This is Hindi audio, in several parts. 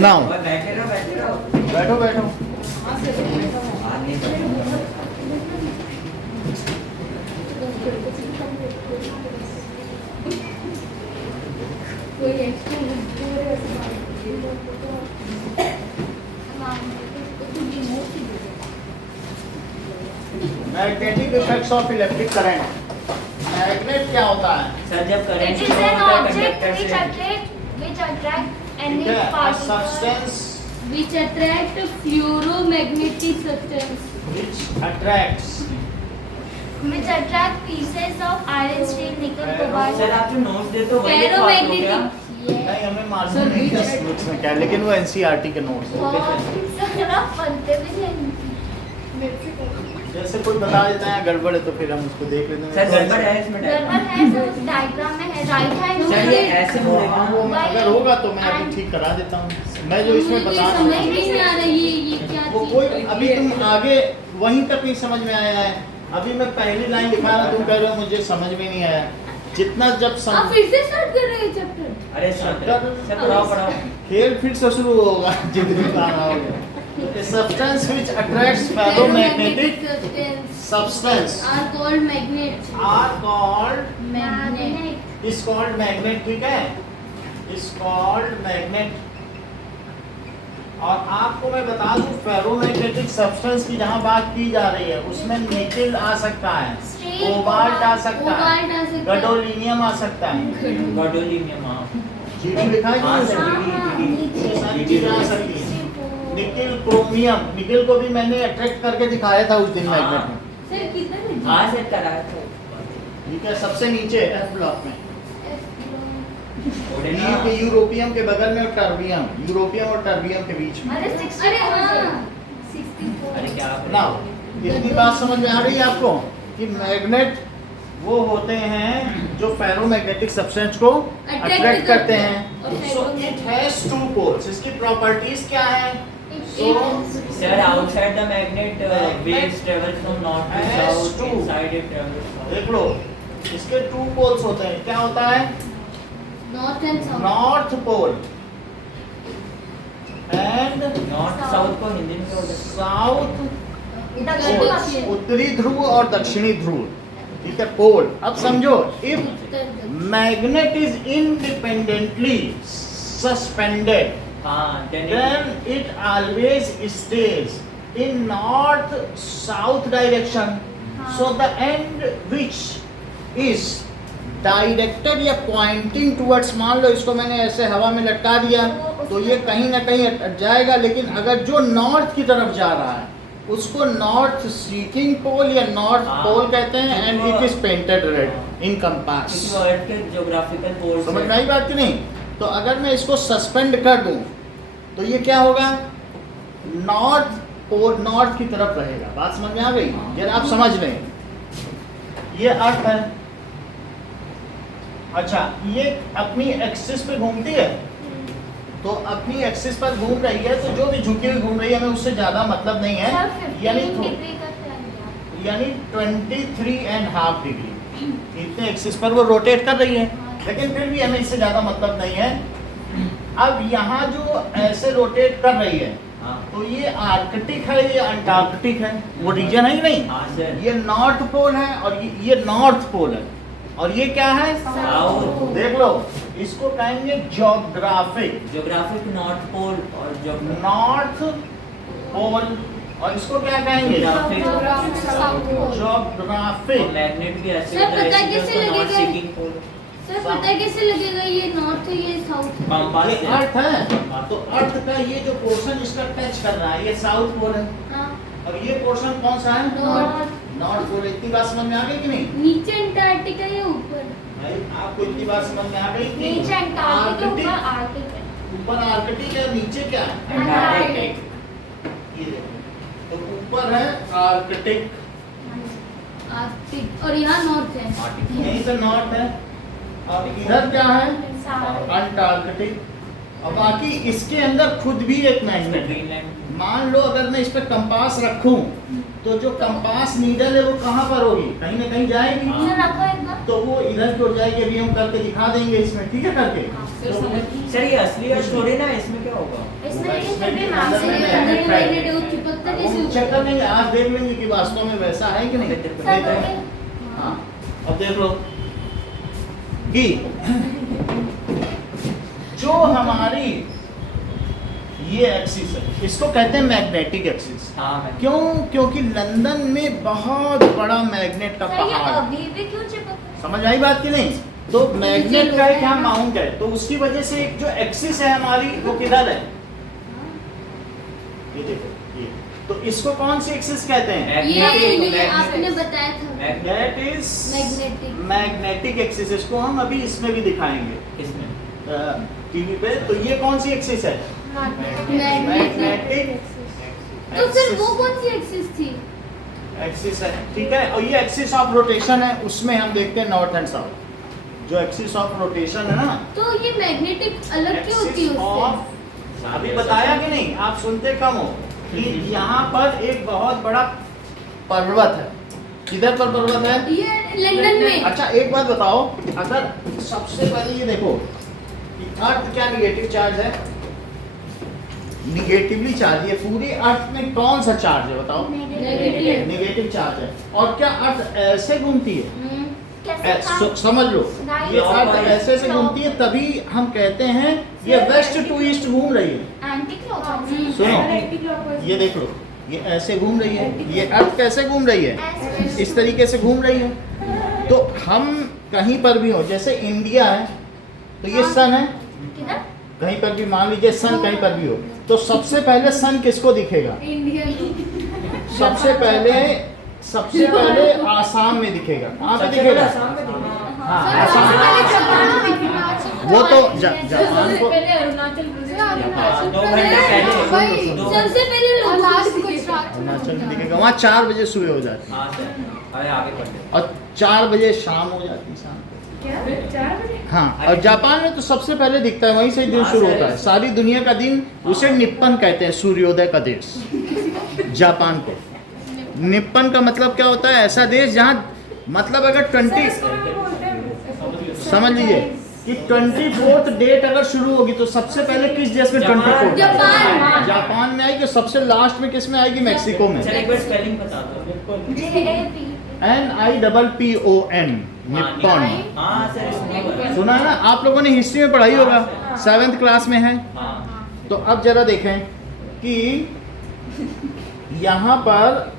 नाउ बैठे रहो बैठो बैठो। Magnetic effects of electric current. Magnet क्या होता है? सर जब current It is an object which attract any ठीक है, a particle substance which attract ferromagnetic substance. which attracts pieces of iron, steel, nickel, cobalt. Sir आप जो नोट्स देते हो वही लिखवा दो क्या? नहीं हमें मालूम नहीं कि इस नोट्स में क्या है, लेकिन वो एनसीईआरटी के नोट्स हैं। सर आप पढ़ते भी नहीं। जैसे कोई बता देता है गड़बड़ है तो फिर हम उसको देख लेते हैं। सर गड़बड़ है इसमें गड़बड़ है सर, उस डायग्राम में है राइट हैंड सर ये ऐसे वो मुड़ेगा हाँ, वो मैं अगर होगा तो मैं अभी ठीक करा देता हूँ। मैं जो इसमें बता रहा समझ हूँ नहीं आ रही है ये क्या वो चीज़ कोई है? अभी तुम आगे वहीं तक नहीं समझ में आया है। अभी मैं पहली लाइन लिखा रहा, तुम कह रहे हो मुझे समझ में नहीं आया। जितना जब आप फिर से स्टार्ट कर रहे हैं चैप्टर? अरे सर पढ़ाओ खेल फिर से शुरू होगा जितनी बार आओगे। Substance which attracts ferromagnetic substance are called magnet. are called Magnet. is called magnet। ठीक है, is called magnet। और आपको मैं बता दूं फेरोमैग्नेटिक सब्सटेंस की जहां बात की जा रही है उसमें निकेल आ सकता है, कोबाल्ट आ सकता है, गैडोलीनियम आ सकता है। गैडोलीनियम हां जीडी लिखा है हाँ, कि सर, ये सारी चीजें आ सकती हैं। निकेल, क्रोमियम, निकेल को भी मैंने अट्रैक्ट करके दिखाया था उस दिन हाँ। मैग्नेट में। सर किधर है? हां सेट कराया था ठीक है, सबसे नीचे एफ ब्लॉक में ओडे ये के यूरोपियम के बगल में और टर्बियम, यूरोपियम और टर्बियम के बीच में। अरे अरे हाँ 64 अरे क्या नाउ इतनी बात समझ में आ रही है आपको कि मैग्नेट वो होते हैं जो फेरोमैग्नेटिक सब्सटेंस को अट्रैक्ट करते हैं। So it has two poles. इसकी प्रॉपर्टीज क्या है? So sir outside the magnet waves travel from north to Has south, to. Inside it travels देख लो, इसके टू पोल्स होते हैं। क्या होता है? North and south. North pole and north south को हिंदी में क्या बोलते हैं? साउथ दक्षिण पोल, पश्चिम। उत्तरी ध्रुव और दक्षिणी ध्रुव। ठीक है, पोल। अब समझो, if magnet is independently suspended हां then it always stays in north south direction। so the end which is directed या pointing towards, मान लो इसको मैंने ऐसे हवा में लटका दिया तो ये कहीं ना कहीं अट जाएगा, लेकिन अगर जो नॉर्थ की तरफ जा रहा है उसको नॉर्थ सीकिंग पोल या नॉर्थ पोल कहते हैं and it is painted red in compass. क्योंकि वो अर्थ के ज्योग्राफिकल पोल समझ में आई बात कि नहीं? तो अगर मैं इसको सस्पेंड कर दूं तो ये क्या होगा? नॉर्थ पोल नॉर्थ की तरफ रहेगा। बात समझ में आ गई? जरा आप समझ लें, ये अर्थ है। अच्छा, ये अपनी एक्सिस पे घूमती है, तो अपनी एक्सिस पर घूम रही है तो जो भी झुकी हुई घूम रही है हमें उससे ज्यादा मतलब नहीं है, यानी 23.5 डिग्री इतने एक्सिस पर वो रोटेट कर रही है, लेकिन फिर भी हमें इससे ज्यादा मतलब नहीं है। अब यहाँ जो ऐसे रोटेट कर रही है तो ये आर्कटिक है, ये अंटार्कटिक है, वो रीजन है ही नहीं। हां सर ये नॉर्थ पोल है और ये नॉर्थ पोल है, और ये क्या है? साउथ। देख लो, इसको कहेंगे ज्योग्राफिक, ज्योग्राफिक नॉर्थ पोल और नॉर्थ पोल, और इसको क्या कहेंगे? ज्योग्राफिक। मैग्नेट भी ऐसे सर, पता है कैसे नॉर्थ लगेगा? सीकिंग पोल सर पता है कैसे लगेगा ये नॉर्थ है ये साउथ है? कंपास ये से अर्थ है, तो अर्थ का ये जो पोर्शन इसका टच कर रहा है ये साउथ पोल है, हाँ और ये पोर्शन कौन सा है? नॉर्थ। North pole. इतनी बात समझ में आ गई कि नहीं? नीचे अंटार्कटिका या ऊपर? भाई आपको इतनी बात समझ में आ गई कि नीचे अंटार्कटिक के ऊपर आर्कटिक, आर्कटिक है। ऊपर आर्कटिक है, नीचे क्या है? अंटार्कटिक। ये देखो, तो ऊपर है आर्कटिक, आर्कटिक, और यहाँ नॉर्थ है। यहीं से नॉर्थ है, और इधर क्या है? साउथ। अंटार्कटिक। और बाकी इसके अंदर खुद भी एक मैग्नेट है। ग्रीनलैंड मान लो अगर मैं इस पे कंपास रखूं तो जो कंपास नीडल है वो कहाँ पर होगी? कहीं ना कहीं जाएगी, हाँ। सर रखो एक बार। तो वो इधर की ओर जाएगी। अभी हम करके दिखा देंगे इसमें, ठीक है? करके सर ये असली अर्थ थोड़ी ना, इसमें क्या होगा? इसमें ये इसमें फिर भी भी मास अंदर में है। magnet मैग्नेट वो चिपकता जैसे वो चेक कर लेंगे, आज देख लेंगे कि वास्तव में वैसा है कि नहीं। सर नहीं तो- बोलिए। हाँ, अब देख लो कि जो हमारी ये एक्सिस है, इसको कहते हैं मैग्नेटिक एक्सिस। हाँ मैं क्यों? क्योंकि लंदन में बहुत बड़ा मैग्नेट का सर ये पहाड़ है। अभी भी क्यों चिपक समझ आई बात कि नहीं? तो मैग्नेट का एक यहाँ माउंट है, तो उसकी वजह से एक जो एक्सिस है हमारी वो किधर है? ये देखो ये, तो इसको कौन सी एक्सिस कहते हैं? ये आपने बताया था that is magnetic. Magnetic axis. इसको हम अभी इसमें भी दिखाएंगे इसमें टीवी पे। तो ये कौन सी एक्सिस है? मैग्नेटिक तो सर वो कौन सी एक्सिस थी? एक्सिस है, ठीक है। और ये एक्सिस ऑफ रोटेशन है, उसमें हम देखते हैं नॉर्थ एंड साउथ। जो एक्सिस ऑफ रोटेशन है ना, तो ये मैग्नेटिक अलग क्यों होती है एक्सिस उससे? ऑफ, अभी बताया कि नहीं, आप सुनते कम हो, कि यहाँ पर एक बहुत बड़ा पर्वत है। किधर पर पर्वत है? ये लंदन में। अच्छा एक बात बताओ, अगर सबसे पहले ये देखो कि अर्थ क्या निगेटिव चार्ज है? Negatively charge. ये पूरी अर्थ में कौन सा चार्ज है बताओ? नेगेटिव। निगेटिव चार्ज है। और क्या अर्थ ऐसे घूमती है? कैसे था? समझ लो, ये अर्थ Clockwise. ऐसे से घूमती है, तभी हम कहते हैं ये वेस्ट टू ईस्ट घूम रही है। Anti clockwise. सुनो, ये देख लो, ये ऐसे घूम रही है। ये अर्थ कैसे घूम रही है? इस तरीके से घूम रही है। तो हम कहीं पर भी हो, जैसे इंडिया है तो ये सन है, किधर? कहीं पर भी मान लीजिए सन कहीं पर भी हो, तो सबसे पहले सन किसको दिखेगा? इंडिया सबसे पहले आसाम में दिखेगा। कहाँ पे दिखेगा? हाँ, आसाम। वो तो जापान को, पहले अरुणाचल प्रदेश हाँ, 2 घंटे पहले सबसे पहले अरुणाचल में दिखेगा। वहाँ 4 बजे सुबह हो जाती है हाँ सर, अरे आगे बढ़ते। और 4 बजे शाम हो जाती है, शाम को। हाँ, और जापान में तो सबसे पहले दिखता है, वहीं से ही दिन हाँ, शुरू सर। होता है। सारी दुनिया का दिन, उसे निप्पन कहते हैं, सूर्योदय का देश जापान को। निप्पन का मतलब क्या होता है? ऐसा देश जहाँ, मतलब अगर 20, समझ लीजिए कि 24th डेट अगर शुरू होगी तो सबसे पहले किस देश में? 24th जापान में आएगी। सबसे लास्ट में किस में आएगी? मैक्सिको में। सर एक बार स्पेलिंग बता दो। JAP। NIPPON, Nippon. हाँ सर इसमें सुना है ना? आप लोगों ने हिस्ट्री में पढ़ाई होगा, 7th क्लास में है। हाँ तो अब जरा देखें कि यहाँ पर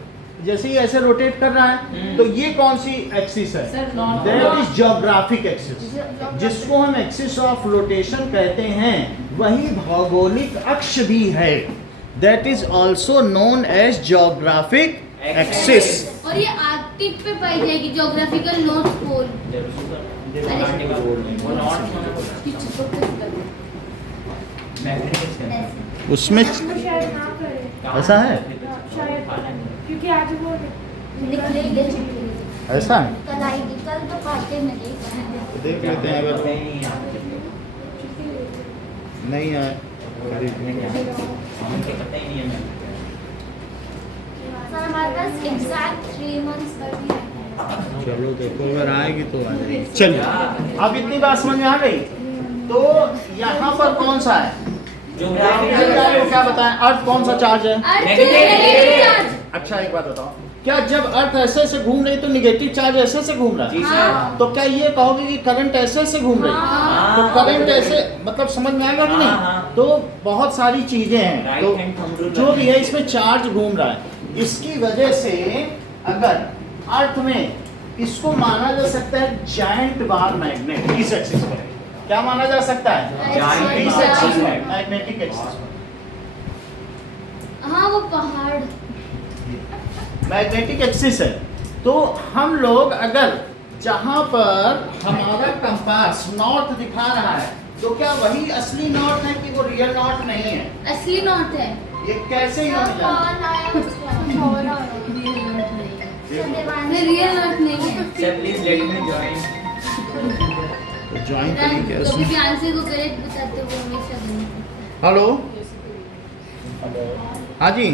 जैसे ही ऐसे रोटेट कर रहा है, तो ये कौन सी एक्सिस है? That is geographic axis. जिसको हम एक्सिस ऑफ रोटेशन कहते हैं, वही भौगोलिक अक्ष भी है। That is also known as geographic axis. और ये आर्कटिक पे पाई जाएगी, ज्योग्राफिकल नॉर्थ पोल। वो नॉर्थ मैग्नेटिक उसमें शायद ना करे ऐसा है? क्योंकि आज वो निकलेंगे। ऐसा है? कल आएगी, कल तो खाते मिलेगा। देख लेते हैं अगर नहीं है। सर हमारे पास एग्जैक्ट 3 मंथ्स का भी है। चलो देखो, अगर आएगी तो आ जाएगी। चलिए, अब इतनी बात समझ में आ गई। तो यहाँ पर कौन सा है? क्या बताएं? अर्थ कौन सा चार्ज है? Negative charge. अच्छा एक बात बताओ, क्या जब अर्थ ऐसे से घूम रही तो निगेटिव चार्ज ऐसे से घूम रहा जी है? सर। तो क्या ये कहोगे कि करंट ऐसे से घूम रही है? तो करंट ऐसे, मतलब समझ में आएगा कि हाँ, नहीं? हाँ। तो बहुत सारी चीजें हैं। Right तो hand thumb rule जो भी है इसमें चार्ज घूम रहा है। इसकी वजह से अगर अर्थ में, इसको माना जा सकता है जायंट बार मैग्नेट। इस एक्सिस पर क्या माना जा सकता है? Giant इस bar एक्सिस पर, magnet। मैग्नेटिक एक्सिस पर। हाँ वो पहाड़। मैग्नेटिक एक्सिस है। तो हम लोग अगर जहां पर हमारा कंपास नॉर्थ दिखा रहा है, तो क्या वही असली नॉर्थ है कि वो रियल नॉर्थ नहीं है? असली नॉर्थ है। ये कैसे ही सर हो जाए? कॉल आया उसका, कॉल आया। सर देवांश मैं रियल नॉर्थ नहीं है। Sir please let me join. तो ज्वाइन करेंगे कभी उसमें। भी आंसर को करेक्ट बताते हो हमेशा गलत। हेलो, हाँ जी,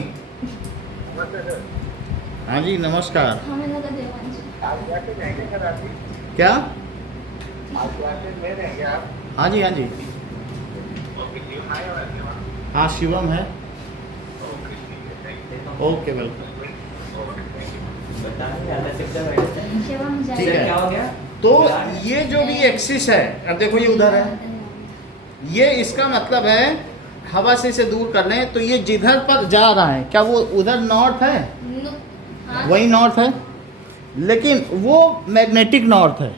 हाँ जी नमस्कार। हमें लगा देवांश। क्या? हाँ जी, हाँ जी। हाँ शिवम है। Okay welcome. बता नहीं ज्यादा सिक्का बैठता है। शिवम ठीक सर, है। क्या हो गया? तो ये जो भी एक्सिस है, अब देखो ये उधर है, ये इसका मतलब है हवा से इसे दूर कर लें तो ये जिधर पर जा रहा है, क्या वो उधर नॉर्थ है? हाँ। वही नॉर्थ है, लेकिन वो मैग्नेटिक नॉर्थ है।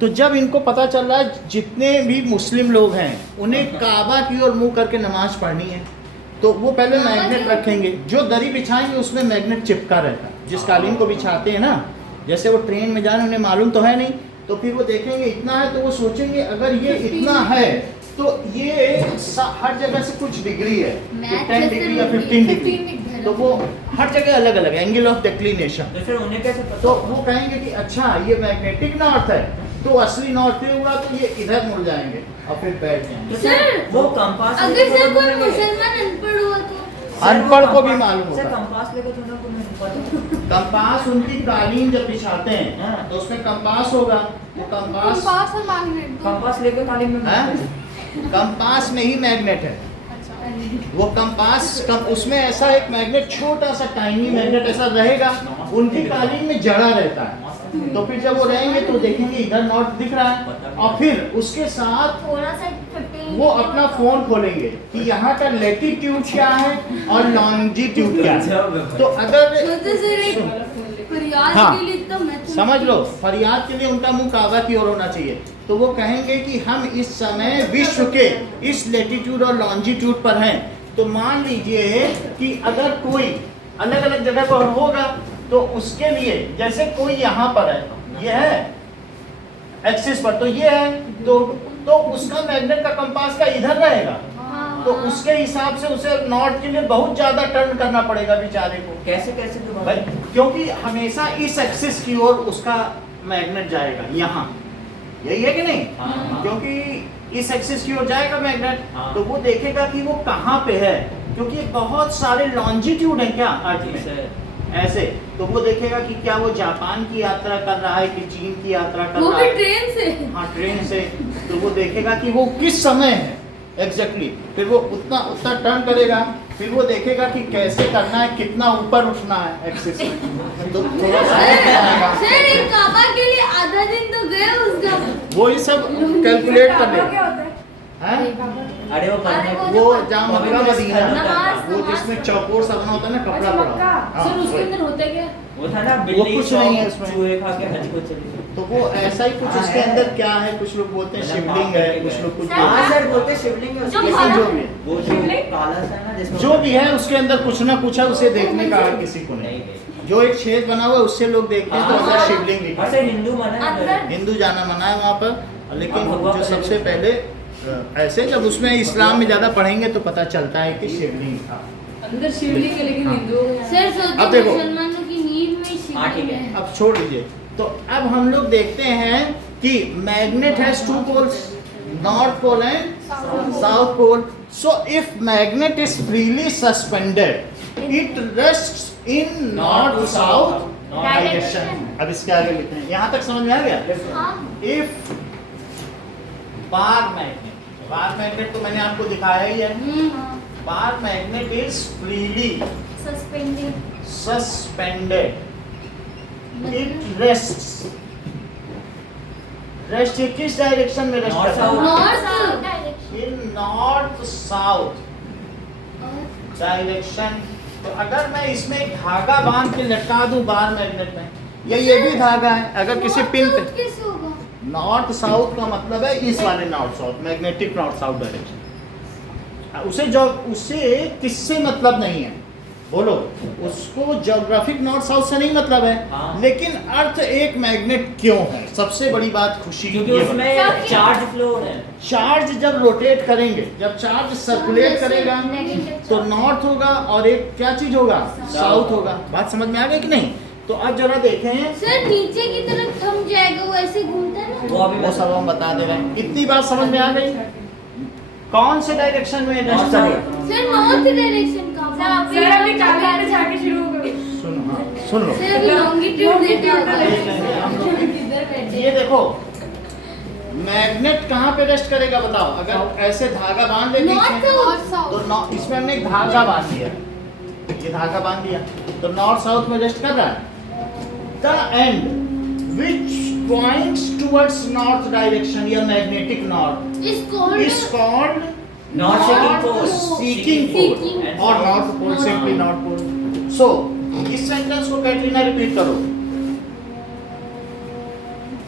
तो जब इनको पता चल रहा है जितने भी मुस्लिम लोग हैं उन्हें काबा की ओर मुंह करके नमाज पढ़नी है, तो वो पहले काबा मैग्नेट की ओर? रखेंगे। जो दरी बिछाएंगे उसमें मैग्नेट चिपका रहता है। जिस कालीन को बिछाते हैं ना, जैसे वो ट्रेन में जाने उन्हें मालूम तो है नहीं, तो फिर वो देखेंगे इतना है तो वो सोचेंगे अगर ये इतना है तो ये हर जगह से कुछ डिग्री है, Math 10 जैसे डिग्री या डिग्री, 15 डिग्री, 15 डिग्री। तो वो हर जगह अलग अलग एंगल ऑफ डिक्लिनेशन। तो फिर उन्हें कैसे पता? तो वो कहेंगे कि अच्छा ये मैग्नेटिक नॉर्थ है, तो असली नॉर्थ ये हुआ तो ये इधर मुड़ जाएंगे और फिर बैठ तो जाएंगे। सर, वो कंपास अगर लेके सर थोड़ा कोई घूमेंगे। मुसलमान अनपढ़ हुआ तो सर, अनपढ़ वो को भी कंपास- मालूम सर होगा। कंपास लेके थोड़ा घूमेंगे। कंपास उनकी कालीन जब बिछाते हैं हाँ। तो उसमें कंपास होगा, तो कंपास कंपास और मैग्नेट कंपास लेके तालीम में हैं? घूमेंगे। कंपास में ही मैग्नेट है। वो कंपास उसमें ऐसा एक मैग्नेट, छोटा सा टाइनी मैग्नेट ऐसा रहेगा, उनकी कालीन में जड़ा रहता है। तो फिर जब वो रहेंगे तो देखेंगे इधर नॉर्थ दिख रहा है, और फिर उसके साथ थोड़ा सा 15 वो अपना फोन खोलेंगे कि यहाँ का लेटीट्यूड क्या है और लॉन्जिट्यूड क्या है। तो अगर सोचो सर एक फरियाद हाँ। के लिए तो मैं समझ लो, फरियाद के लिए उनका मुंह काबा की ओर होना चाहिए। तो वो कहेंगे कि हम इस समय विश्व के इस लेटीट्यूड और लॉन्जिट्यूड पर हैं। तो मान लीजिए कि अगर कोई अलग अलग जगह पर होगा तो उसके लिए, जैसे कोई यहाँ पर है, ये है एक्सिस पर, तो ये है, तो उसका मैग्नेट का कंपास का इधर रहेगा, तो उसके हिसाब से उसे नॉर्थ के लिए बहुत ज्यादा टर्न करना पड़ेगा बेचारे को। कैसे कैसे भाई, क्योंकि हमेशा इस एक्सिस की ओर उसका मैग्नेट जाएगा, यहाँ, यही है कि नहीं? हाँ। क्योंकि इस एक्सिस की ओर जाएगा मैग्नेट, हाँ। तो वो देखेगा कि वो कहाँ पे है, क्योंकि बहुत सारे लॉन्जिट्यूड है क्या अर्थ में ऐसे, तो वो देखेगा कि क्या वो जापान की यात्रा कर रहा है कि चीन की यात्रा कर वो रहा भी है। ट्रेन से हाँ, ट्रेन से। तो वो देखेगा कि वो किस समय है एग्जैक्टली, फिर वो उतना टर्न करेगा, फिर वो देखेगा कि कैसे करना है, कितना ऊपर उठना है एक्सिस से, तो थोड़ा सा आएगा। सर एक काबा के लिए आधा दिन तो गया उसका। वो ही सब कैलकुलेट कर ले। क्या होता है? हैं? अरे वो करने वो जहाँ मक्का मदीना, नमाज- वो जिसमें चौकोर सा बना होता है ना, कपड़ा अच्छा, पड़ा मक्का। हाँ, सर उसके वही। अंदर होता है क्या? वो था ना बिल्ली कुछ नहीं है उसमें। चूहे खा के हज को चली गई। तो वो ऐसा ही कुछ हाँ, उसके है। अंदर क्या है, कुछ लोग बोलते हैं मतलब शिवलिंग है, माँ कुछ लोग कुछ सर, बोलते हाँ हैं। सर बोलते शिवलिंग है जो उसके भरा- जो भी है, वो जो काला सा है ना जिसमें जो भी है उसके अंदर कुछ ना कुछ है, उसे देखने का हक किसी को नहीं। नहीं जो एक छेद बना हुआ है उससे लोग देखते हैं तो हाँ, अंदर शिवलिंग लिखा और है। सर हिंदू मना है अंदर- उधर। हिंदू जाना मना है वहाँ पर, लेकिन हाँ, भगवा जो कलर सबसे का। पहले ऐसे जब उसमें इस्लाम में ज्यादा पढ़ेंगे तो पता चलता है कि शिवलिंग था। अंदर शिवलिंग है लेकिन हाँ। हिंदुओं के यहाँ- सर सोचो अब देखो। मुसलमानों की नींद में हाँ, ठीक शिवलिंग है। है। अब छोड़ दीजिए। तो अब हम लोग देखते हैं कि magnet has two poles, north pole and south pole. So if magnet is freely suspended it rests in north to south direction. अब इसके आगे लिखते हैं, यहाँ तक समझ में आ गया? हाँ, इफ बार मैग्नेट तो मैंने आपको दिखाया ही है। हाँ, bar magnet is freely suspended, suspended it rests. Rest ये किस डायरेक्शन में रेस्ट North, करता है? North south direction. In north south direction. तो अगर मैं इसमें एक धागा बांध के लटका दूं बार मैग्नेट में, या ये भी धागा है, अगर किसी पिन पे, साउथ कैसे होगा? नॉर्थ साउथ का मतलब है इस वाले north south, magnetic north south direction. उसे किससे मतलब नहीं है, बोलो? उसको ज्योग्राफिक नॉर्थ साउथ से नहीं मतलब है, हाँ। लेकिन अर्थ एक मैग्नेट क्यों है, सबसे बड़ी बात खुशी की क्योंकि ये उसमें Circuit- चार्ज फ्लो हो रहा है। चार्ज जब रोटेट करेंगे, जब चार्ज सर्कुलेट करेगा Negative तो charge. नॉर्थ होगा और एक क्या चीज होगा, साउथ होगा। बात समझ में आ गई कि नहीं? तो अब जरा देखें, सर नीचे की तरफ थम जाएगा, वो ऐसे घूमता है ना। वो अभी वो सब हम बता दे रहे हैं। इतनी बात समझ में आ गई? कौन से डायरेक्शन में रेस्ट North करेगा? सर नॉर्थ डायरेक्शन का सर, आप सर अभी चांद पे जाके शुरू करो। सुनो, हाँ, सुन लो। सर अभी लॉन्गिट्यूड देते देख लेंगे हम लोग। ये देखो, मैग्नेट कहाँ पे रेस्ट करेगा बताओ? अगर ऐसे धागा बांध लेते North south. तो इसमें हमने एक धागा बांध दिया, ये धागा बांध दिया तो नॉर्थ साउथ में रेस्ट कर रहा है। The end which points towards north direction या magnetic north is called is called North seeking pole. seeking pole or north pole, simply north pole. So इस सेंटेंस को कैटरीना रिपीट करो।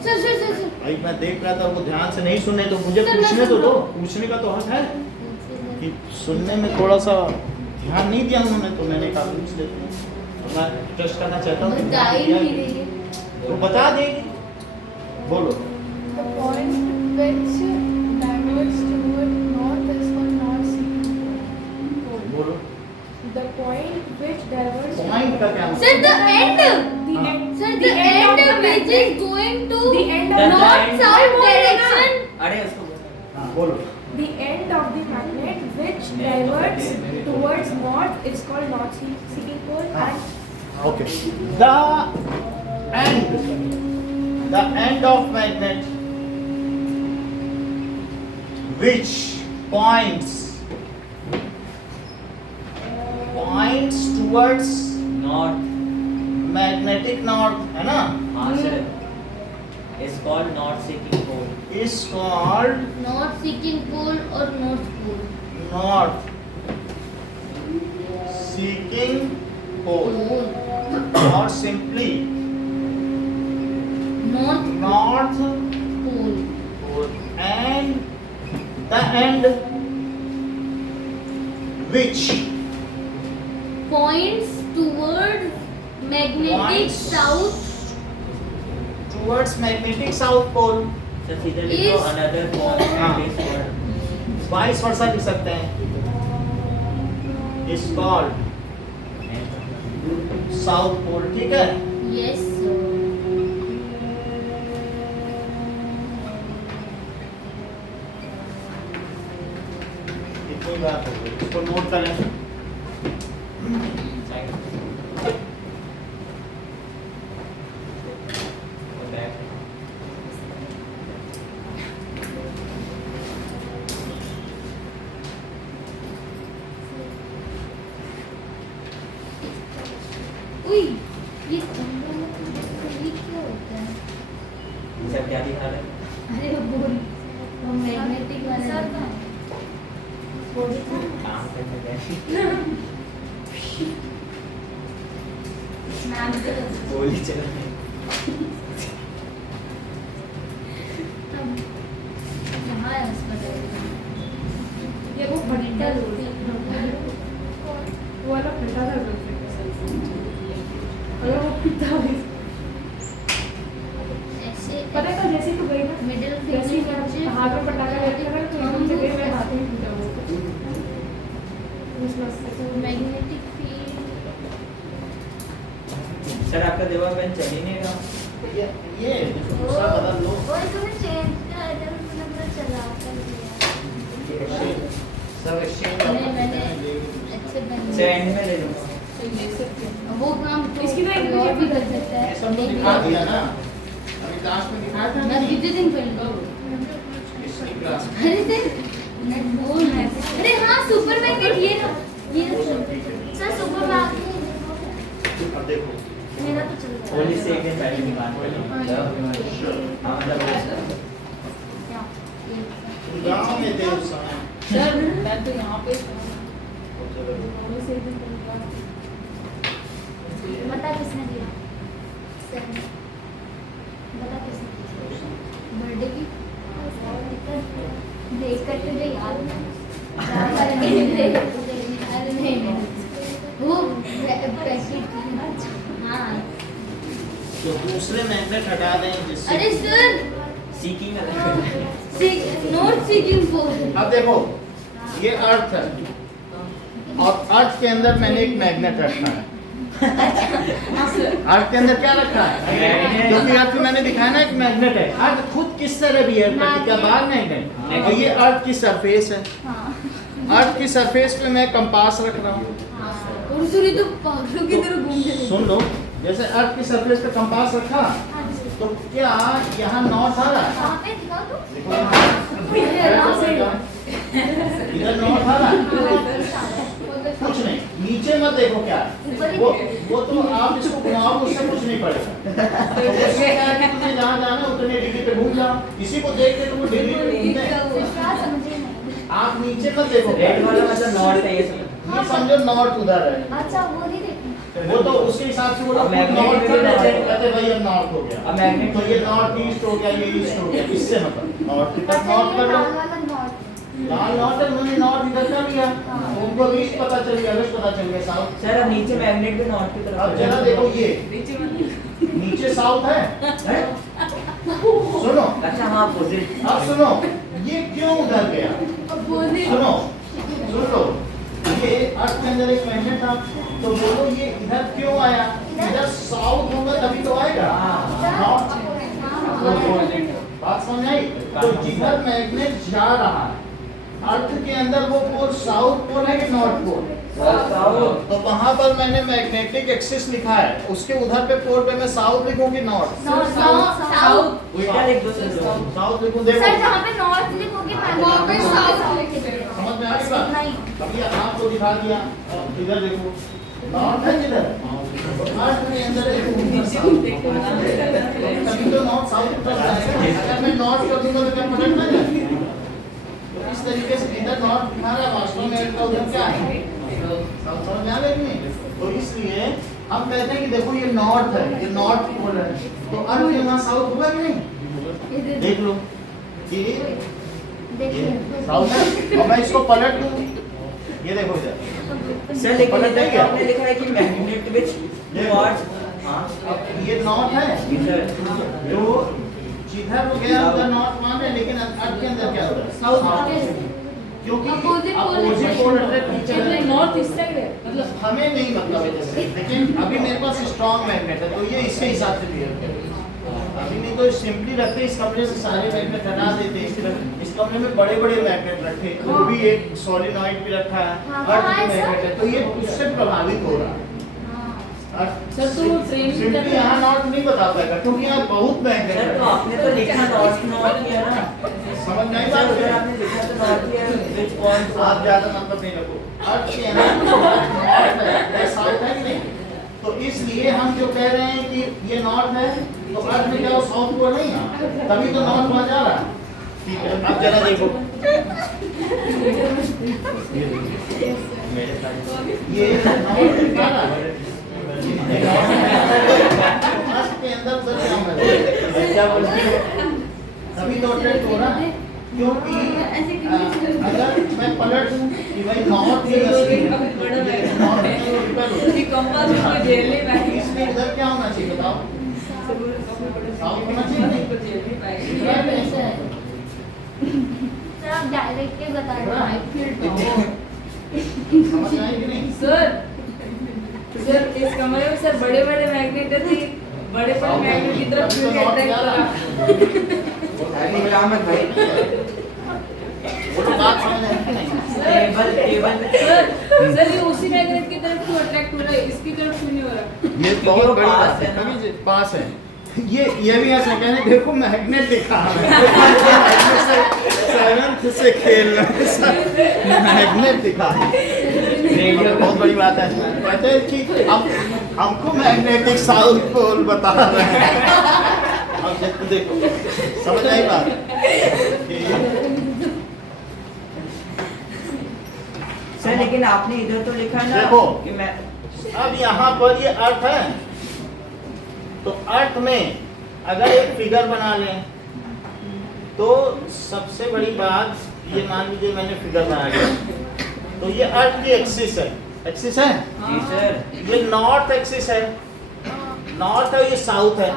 सर भाई मैं देख रहा था वो ध्यान से नहीं सुने तो मुझे पूछने तो दो, पूछने का तो हक है कि सुनने में थोड़ा सा ध्यान नहीं दिया उन्होंने तो मैंने कहा पूछ लेते हैं। तो मैं टेस्ट करना चाहता हूँ कि बता ध्यान ही दिया नहीं कि- रही है। तो बता देगी, बोलो। The point which diverges toward north is called north seeking pole. बोलो The point which diverges point का क्या Sir, मतलब? the end. the हाँ. end. Sir, the the end of the which magnet. is going to The end of The north end. south direction. अरे उसको बोलो। हाँ बोलो। The end of the magnet which diverges towards north is called north seeking pole. हाँ. And Okay. The end of magnet which points towards North. magnetic north है ना, हाँ sir. Is called north seeking pole. is called North seeking pole or north pole. north seeking pole Pole. or simply North north pole. pole, and the end which Points toward magnetic Points south towards magnetic south pole, sir सीधा लिखो Is- another point हाँ. is called वाइस वर्सा लिख सकते हैं, is called साउथ पोल। ठीक है, yes sir. इतनी बात है, इसको नोट करें। side. Or back. उई ये ये क्या होता है? सर क्या दिखा रहे हैं? अरे वो बोल वो मैग्नेटिक वाला काम करने गए। मैम के गोली चल रही है। यहाँ है उसका ये वो फटा वो वाला फटा था अगर वो पिता ऐसे पता है जैसे तू गई ना मिडिल जैसे ही मैं हाथ में पटाखा लेके ना तो एकदम से गई मेरे हाथ में फूटा वो मैग्नेटिक फील्ड सर आपका देवा पेन चल ही नहीं रहा। ये दूसरा बदल लो। वो इसमें चेंज कर दे उसने पूरा चला कर दिया सब exchange मैंने आप- अच्छे बन सर एंड में ले लूँगा। वो काम तो इसकी तो एक और भी कर सकता ये है सब तो दिखा दिया ना, अभी क्लास में दिखाया था मैं ना? कितने दिन पहले इसकी क्लास में। अरे सर नेट बोल है अरे हाँ सुपर मैग्नेट ये ना ये सर सुपर मैग अब देखो, मेरा तो चल रहा पुलिस से एक दिन पहले की बात करें। हाँ मतलब गाँव में थे उस समय। सर मैं तो यहाँ पे बता किसने दिया सर ने बता किसने दिया बर्थडे की देख कर तुझे याद अरे नहीं वो पैकेट हाँ तो दूसरे मैग्नेट हटा दें जिससे अरे सर सीकिंग अलग। नॉट सीकिंग पोल अब देखो ये अर्थ है और अर्थ के अंदर मैंने एक मैग्नेट रखा है। अर्थ के अंदर क्या रखा है? मैग्नेट। क्योंकि अर्थ में मैंने दिखाया ना एक मैग्नेट है। अर्थ खुद किस तरह बिहेव करती है, क्या बाहर मैग्नेट और ये अर्थ की सरफेस है। अर्थ की सरफेस पे मैं कंपास रख रहा हूँ। और सुनी तो पागलों की तरह घूम रहे सुन लो, जैसे अर्थ की सरफेस पे कंपास रखा तो क्या यहाँ नॉर्थ आ रहा है? कहाँ पे दिखाओ तो? देखो यहाँ। इधर नॉर्थ आ रहा है? कुछ नहीं, नीचे मत देखो क्या है। वो तो आप इसको घुमाओ, उससे कुछ नहीं पड़ेगा। तो उससे क्या है कि तुम्हें जहाँ जाना है उतने डिग्री पे घूम जाओ, इसी को देख के तुम डिग्री पे घूमते हैं। क्या समझे नहीं? आप नीचे मत देखो। रेड वाला मतलब नॉर्थ है ये समझो नॉर्थ उधर है, अच्छा वो नहीं देखी। वो तो उसके हिसाब से वो लोग अब मैग्नेट नॉर्थ भी कर ना रहे चेक हैं, कहते भाई अब नॉर्थ हो गया। अब मैग्नेट तो ये नॉर्थ ईस्ट हो गया, ये ईस्ट हो गया, इससे मतलब नॉर्थ की तरफ अच्छा नॉर्थ ये कर लो। लाल वाला नॉर्थ। लाल नॉर्थ है, उन्होंने नॉर्थ इधर कर लिया, उनको ईस्ट पता चल गया, वेस्ट पता चल गया, साउथ। सर अब नीचे मैग्नेट भी नॉर्थ की तरफ अब जरा देखो ये नीचे साउथ है, है? सुनो अच्छा हाँ अपोजिट। अब सुनो, ये क्यों उधर गया? सुनो सुन लो, ये अर्थ के अंदर एक मैग्नेट था, तो बोलो ये इधर क्यों आया? इधर साउथ होगा तभी तो आएगा। नॉर्थ बात समझ आई? तो जिधर मैग्नेट जा रहा है अर्थ के अंदर, वो पोल साउथ पोल है कि नॉर्थ पोल? तो वहां पर मैंने मैग्नेटिक एक्सिस लिखा है, उसके उधर पे पोल पे मैं साउथ लिखूं कि नॉर्थ? साउथ। उल्टा लिख दो सर। साउथ लिखूं। सर देखो जहाँ पे नॉर्थ लिखोगे वहाँ पे साउथ लिखेंगे। समझ में आ गई बात? नहीं। अभी आपको दिखा दिया, इधर देखो नॉर्थ है किधर? अर्थ के अंदर देखो तभी तो नॉर्थ साउथ की तरफ जाएगा। अगर मैं नॉर्थ कर दूंगा तो क्या पलट ना जाए? तो इस तरीके से इधर नॉर्थ दिखा रहा है, वास्तव में इसका उधर क्या है? साउथ समझ में आ गया कि नहीं? तो इसलिए हम कहते हैं कि देखो ये नॉर्थ है, ये नॉर्थ पोल है, तो अर्थ के वहाँ साउथ होगा कि नहीं? देख लो कि देखिए साउथ है, और मैं इसको पलट दूं, ये देखो इधर सर लेकिन पलट इधर नहीं गया? आपने लिखा है कि मैग्नेट विच टुवर्ड्स हाँ अब ये नॉर्थ है, इधर तो जिधर वो गया उधर नॉर्थ मान है, लेकिन अर्थ के अंदर क्या हो रहा है? साउथ। क्योंकि अपोजिट पोल अट्रैक्ट नीचे है। नॉर्थ इस साइड है मतलब हमें नहीं मतलब है जैसे, लेकिन अभी मेरे पास स्ट्रॉन्ग मैग्नेट है, तो ये इसके हिसाब से क्लियर करेगा। अभी नहीं तो सिंपली रखते, इस कमरे से सारे मैग्नेट हटा देते, इस कमरे में बड़े बड़े मैग्नेट रखे, वो भी एक सोलिनॉइड भी रखा है, अर्थ के मैग्नेट है, तो ये उससे प्रभावित हो रहा है। सर तो फ्रेम सिंपली यहाँ नॉर्थ नहीं बता पाएगा, क्योंकि यहाँ बहुत मैग्नेट सर तो है। आपने तो लिखा नॉर्थ नॉर्थ किया ना समझ में आई सर बात? उधर आपने लिखा तो नॉर्थ किया विच पॉइंट आप ज्यादा मतलब नहीं रखो, अर्थ के अंदर नॉर्थ है, साउथ है कि नहीं? तो इसलिए हम जो कह रहे हैं कि ये नॉर्थ है, तो अर्थ में क्या वो साउथ को नहीं है, तभी तो नॉर्थ वहाँ जा रहा है। ठीक है, अब जरा देखो ये नॉर्थ दिखा रहा है, अर्थ के अंदर उधर क्या हो रहा है? क्या बोलती हो? तभी तो अट्रैक्ट हो रहा है, क्योंकि अगर मैं पलट दूं कि भाई नॉर्थ ही इसमें इधर क्या होना चाहिए बताओ? साउथ होना चाहिए नहीं? सर आप डायरेक्ट ही बता रहे समझ में आई कि नहीं? सर इस कमरे में सर बड़े बड़े मैग्नेट थे, बड़े बड़े मैग्नेट की तरफ तभी तो क्यों नॉर्थ अट्रैक्ट जा हो रहा रहा है। रहमत भाई वो लोग बात समझ रहे हैं कि नहीं? टेबल सर ये उसी मैग्नेट की तरफ क्यों अट्रैक्ट हो रहा है, इसकी तरफ क्यों नहीं हो रहा? ये बहुत बहुत बड़ी बड़ी बात बात है ना। है, पास है। ये भी ऐसा कहने देखो मैग्नेट दिखा मैग्नेट से सेवंथ से खेल मैग्नेट दिखा रेडियो बहुत बड़ी बात है। कहते हैं कि हमको मैग्नेटिक साउथ पोल बता रहे हैं। अब देखो समझ आई बात? सर लेकिन आपने इधर तो लिखा है ना देखो। कि मैं अब यहाँ पर ये अर्थ है, तो अर्थ में अगर एक फिगर बना लें तो सबसे बड़ी बात ये मान लीजिए मैंने फिगर बना लिया, तो ये अर्थ की एक्सिस है, एक्सिस है, जी सर ये नॉर्थ एक्सिस है, नॉर्थ है, ये साउथ है,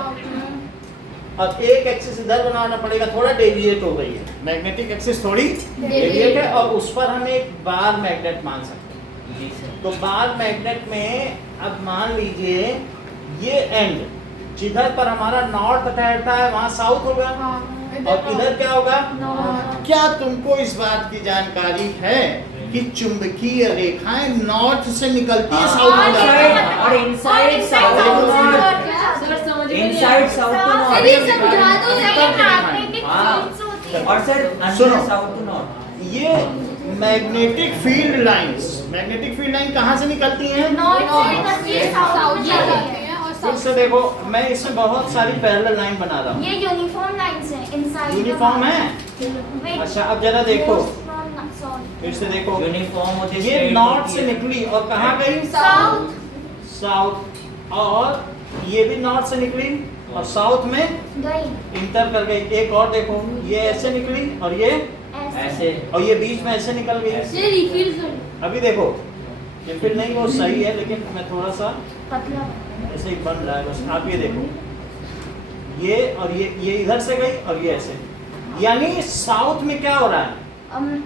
और एक एक्सिस इधर बनाना पड़ेगा, थोड़ा डेविएट हो गई है, मैग्नेटिक एक्सिस थोड़ी डेविएट है, और उस पर हम एक बार मैग्नेट मान सकते हैं। जी सर तो बार मैग्नेट में अब मान लीजिए ये एंड जिधर पर हमारा नॉर्थ ठहरता है वहाँ साउथ होगा, और इधर क्या होगा? क्या तुमको इस बात की जानकारी है कि चुंबकीय रेखाएं नॉर्थ से निकलती है साउथ में जाती है? और इनसाइड साउथ सर समझ इनसाइड साउथ टू सर ये नॉर्थ। समझा दो मैग्नेटिक हाँ। फील्ड्स होती है। और सर सुनो। अंदर साउथ टू नॉर्थ। ये magnetic field lines, magnetic field line कहाँ से निकलती हैं? नॉर्थ से निकलती है, साउथ में जाती जाती है। हैं और फिर से देखो, मैं इसमें बहुत सारी पैरेलल लाइन बना रहा हूँ। ये यूनिफॉर्म लाइंस हैं इनसाइड। यूनिफॉर्म है? Wait, अच्छा, अब जरा देखो, sorry. फिर से देखो, यूनिफॉर्म होती है, ये straight नॉर्थ होती से है। निकली और कहाँ गई? साउथ। साउथ। और ये भी नॉर्थ से निकली और साउथ में गई इंटर कर गई। एक और देखो, ये ऐसे निकली और ये ऐसे। और ये बीच में ऐसे निकल गई। ये रिफिल कर अभी देखो, ये फिर नहीं वो सही है, लेकिन मैं थोड़ा सा पतला। ऐसे ही बन रहा है बस। आप ये देखो, ये और ये इधर से गई और ये ऐसे, यानी साउथ में क्या हो रहा है?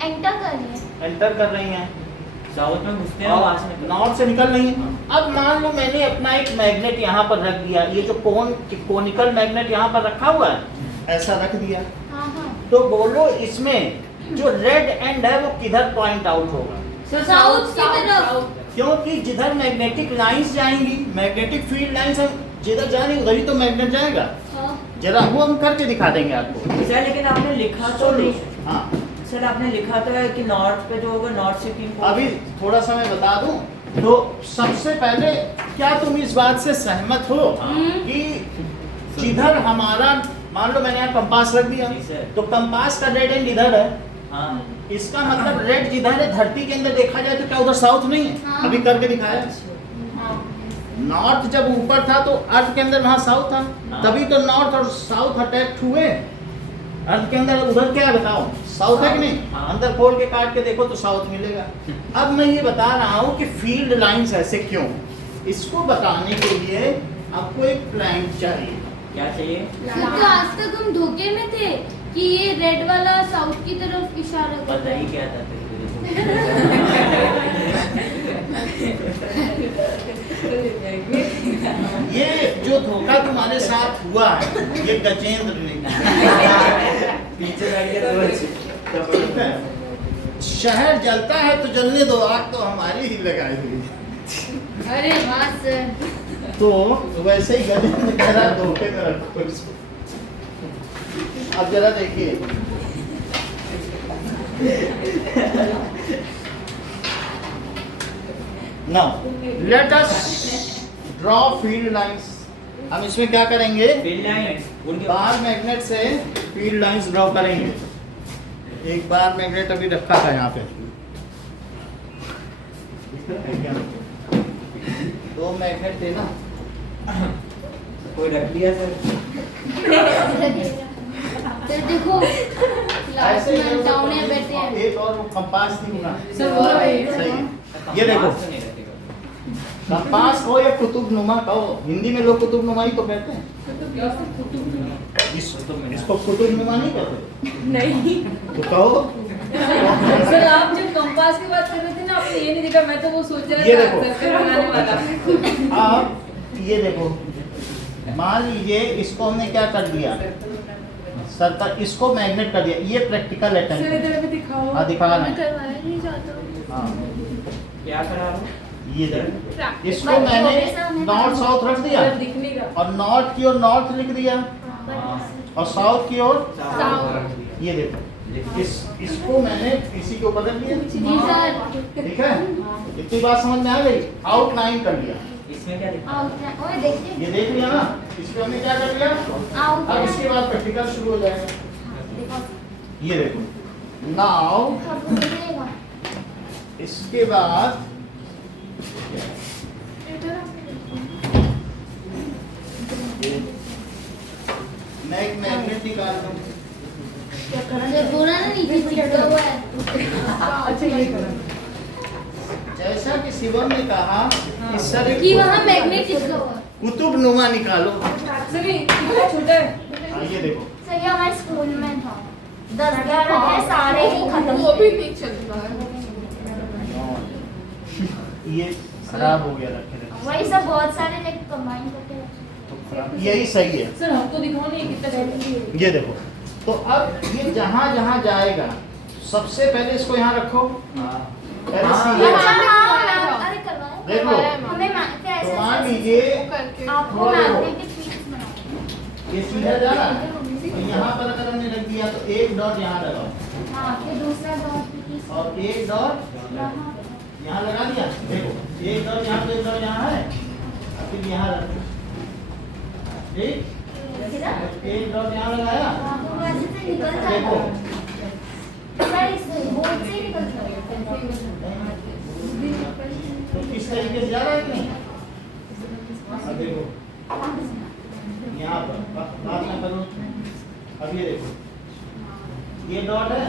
एंटर कर रही है। एंटर कर रही हैं साउथ में घुसते हैं वहां से और निकलते नॉर्थ से निकल रही हैं। अब मान लो मैंने अपना एक मैग्नेट यहाँ पर रख दिया, ये जो कोनिकल मैग्नेट यहाँ पर रखा हुआ है, ऐसा रख दिया, हाँ हाँ। तो बोलो इसमें जो रेड एंड है वो किधर पॉइंट आउट होगा? साउथ की तरफ। क्योंकि जिधर मैग्नेटिक लाइंस जाएंगी, मैग्नेटिक फील्ड लाइंस हम जिधर जाएंगे उधर ही तो मैग्नेट जाएगा। हाँ। जरा वो हम करके दिखा देंगे आपको। हैं। सर लेकिन आपने लिखा तो नहीं। हाँ, सर आपने लिखा तो है कि नॉर्थ पे जो होगा नॉर्थ से 3 अभी थोड़ा सा मैं बता दूं। तो सबसे पहले, क्या तुम इस बात से सहमत हो कि जिधर हमारा, मान लो मैंने यहाँ कंपास रख दिया, जी सर। तो कंपास का रेड एंड इधर है, हाँ। इसका मतलब रेड जिधर है धरती के अंदर देखा जाए तो क्या उधर साउथ नहीं है? हाँ। अभी करके दिखाया। नॉर्थ जब ऊपर था तो अर्थ के अंदर वहाँ साउथ था, हाँ। तभी तो नॉर्थ और साउथ अटैक हुए। अर्थ के अंदर उधर क्या है बताओ? साउथ है कि नहीं? हाँ। अंदर खोल के काट के देखो तो साउथ मिलेगा। अब मैं ये बता रहा हूँ कि फील्ड लाइंस ऐसे क्यों। इसको बताने के लिए आपको एक प्लान चाहिए। क्या चाहिए? सर तो आज तक हम धोखे में थे कि ये रेड वाला साउथ की तरफ इशारा कर पता रहा ही है। क्या था तेरे ये जो धोखा तुम्हारे साथ हुआ है, ये गजेंद्र ने पीछे बैठ के ठीक है? शहर जलता है तो जलने दो, आग तो हमारी ही लगाई हुई है। अरे वाह सर। तो वैसे ही गजेंद्र कह रहा है, धोखे में रखो इसको। अब जरा देखिए, now let us draw field lines. हम इसमें क्या करेंगे? फील्ड लाइन उनके बार मैग्नेट से फील्ड लाइंस ड्रॉ करेंगे। एक बार मैग्नेट अभी रखा था यहाँ पे, दो मैग्नेट थे ना, कोई रख लिया सर। सर देखो लास्ट ऐसे में डाउन है बैठे हैं। एक और वो कंपास थी ना, सर वो है। सही है। ये देखो, कंपास तो नहीं रखेगा। कंपास को या कुतुब नुमा कहो, हिंदी में लोग कुतुब नुमा ही तो कहते हैं। इसको कुतुब नुमा नहीं कहते? नहीं तो कहो। सर आप जब कंपास की बात कर रहे थे ना, आपने ये नहीं देखा, मैं तो वो सोच रहा ये था देखो। सर्कल बनाने वाला। अब ये देखो, मान लीजिए इसको हमने क्या कर दिया, सर्कल, इसको मैग्नेट कर दिया। ये प्रैक्टिकल है। सर इधर भी दिखाओ। हाँ, दिखाना है। मैं करवाया नहीं चाहता हूँ। हाँ, क्या करा रहा हूँ? ये देखो, इसको मैंने नॉर्थ साउथ रख दिया सर दिखने का। और नॉर्थ की ओर नॉर्थ लिख दिया और साउथ की ओर साउथ। ये देखो, इसको मैंने इसी के ऊपर रख दिया। जी सर। ठीक है, इतनी बात समझ में आ गई? आउटलाइन कर लिया। इसमें क्या लिखा? आउटलाइन, ओए देखिए ये देख लिया ना, इसको हमने क्या कर लिया। अब आउटलाइन। इसके बाद प्रैक्टिकल शुरू हो जाएगा। देखो ये देखो, नाउ अब दिखेगा। इसके बाद मैं एक मैग्नेट निकाल दूं। सर बोला ना नीचे चिपका हुआ है। अच्छा ये करो। जैसा कि शिवम ने कहा, इस तरह कि वहाँ मैग्नेट चिपका हुआ है। कुतुब नुमा निकालो। सर ये कितना छोटा है। हाँ, ये देखो, सर ये हमारे स्कूल में था। 10-11 के सारे ही खत्म। वो भी नहीं चलता है। ये खराब हो गया, रखे रखे वही सब बहुत सारे लाइक कंबाइन करके रखे। तो खराब, यही सही है। सर हमको दिखाओ नहीं कितना छोटा है। ये देखो, तो अब ये जहाँ जहाँ जाएगा, सबसे पहले इसको यहाँ रखो। हाँ। पहले हाँ। सीधे अच्छा रखो। हाँ, अरे करवाया। देखो, हमें तो मान लीजिए आपको थोड़ा देखो। मैग्नेटिक फील्ड्स बनाना ये सीधा जा रहा है और यहाँ पर अगर हमने रख दिया तो एक डॉट यहाँ लगाओ हाँ, फिर दूसरा डॉट और एक डॉट यहाँ यहाँ लगा दिया। देखो एक डॉट यहाँ तो एक डॉट यहाँ है और फिर यहाँ रखो, ठीक, एक डॉट यहाँ लगाया। हाँ, तो वैसे से निकल देखो जाएगा सर, इस बोर्ड से ही निकल जाएगा। तो किस तरीके से जा रहा है कि नहीं। अब देखो यहाँ पर बात ना करो। अब ये देखो ये डॉट है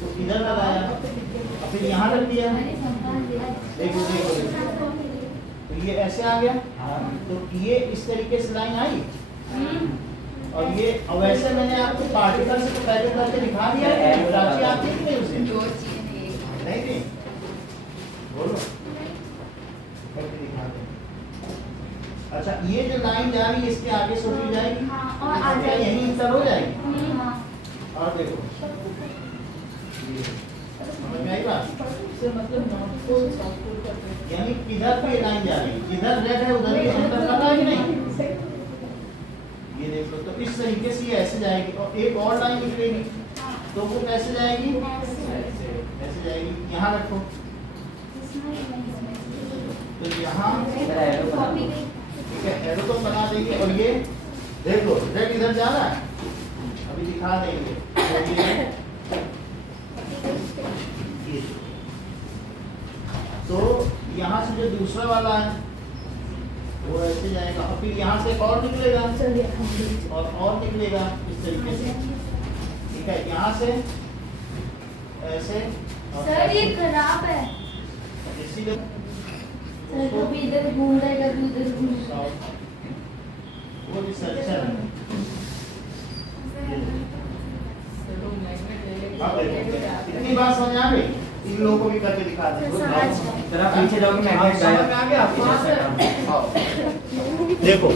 तो इधर लगाया और फिर यहाँ रख दिया। देखो देखो देखो तो ये ऐसे आ गया। तो ये इस तरीके से लाइन आई और ये अब वैसे मैंने आपको पार्टिकल से तो पहले करके दिखा दिया है। प्राची आप देख नहीं उसे नहीं नहीं बोलो करके दिखा दे। अच्छा ये जो लाइन जा रही है इसके आगे से उठी जाएगी हाँ, और आ क्या जाएगी। यहीं इंटर हो जाएगी। हाँ, और देखो ये, समझ में आई बात। यानी किधर पे लाइन जा रही है, जिधर रेड है उधर ही अंतर लगा है कि नहीं। ये देख लो तो इस तरीके से ये ऐसे जाएगी और एक और लाइन निकलेगी तो वो कैसे जाएगी, ऐसे जाएगी। यहाँ रखो तो यहाँ ठीक है एरो तो बना देंगे। और ये देख लो रेड इधर जा रहा है, अभी दिखा देंगे तो यहाँ से जो दूसरा वाला है वो ऐसे जाएगा और फिर यहाँ से और निकलेगा और निकलेगा इस तरीके से। ठीक है यहाँ से ऐसे और सर ये खराब है इसीलिए सर, कभी इधर घूम रहा है कभी उधर घूम रहा है। वो रिसर्चर है। अब देखो इतनी बात समझ आ गई, इन लोगों को भी करके दिखा दे। जरा पीछे जाओगे मैग्नेट समझ में आ गया आपको? आओ। देखो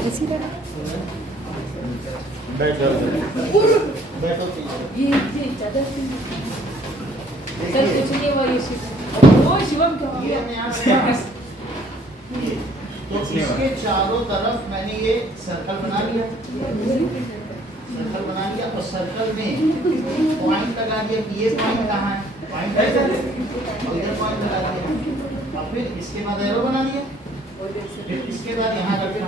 बैठो बैठो ये मैं यहाँ से ये, तो इसके चारों तरफ मैंने ये सर्कल बना लिया और सर्कल में पॉइंट लगा दिया कि ये पॉइंट कहाँ है, पॉइंट है इधर पॉइंट लगा दिया और फिर इसके बाद एरो बना दिया, फिर इसके बाद यहाँ रखना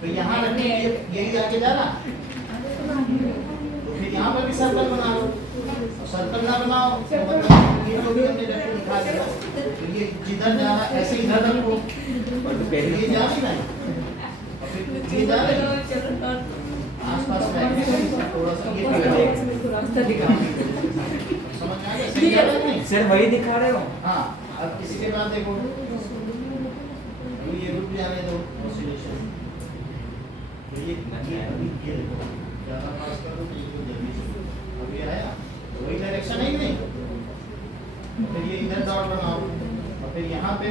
तो यहाँ रखने यही आगे जा रहा तो फिर यहाँ पर भी सर्कल बना लो। सर्कल ना बनाओ तो मतलब ये जो भी हमने रख के दिखा दिया तो ये जिधर जा रहा ऐसे इधर रखो ये जा रही ना और फिर ये जा रही आसपास थोड़ा सा ये समझ में आ गया सही जा रहा है नहीं? सर वही दिखा रहे हो। हाँ अब इसके बाद देखो ये रुक जाने दो ऑसिलेशन तो ये देखो ज़्यादा पास कर दो तो ये जल्दी से अब ये आया वही डायरेक्शन है कि नहीं। फिर ये इधर डॉट बनाओ और फिर यहाँ पे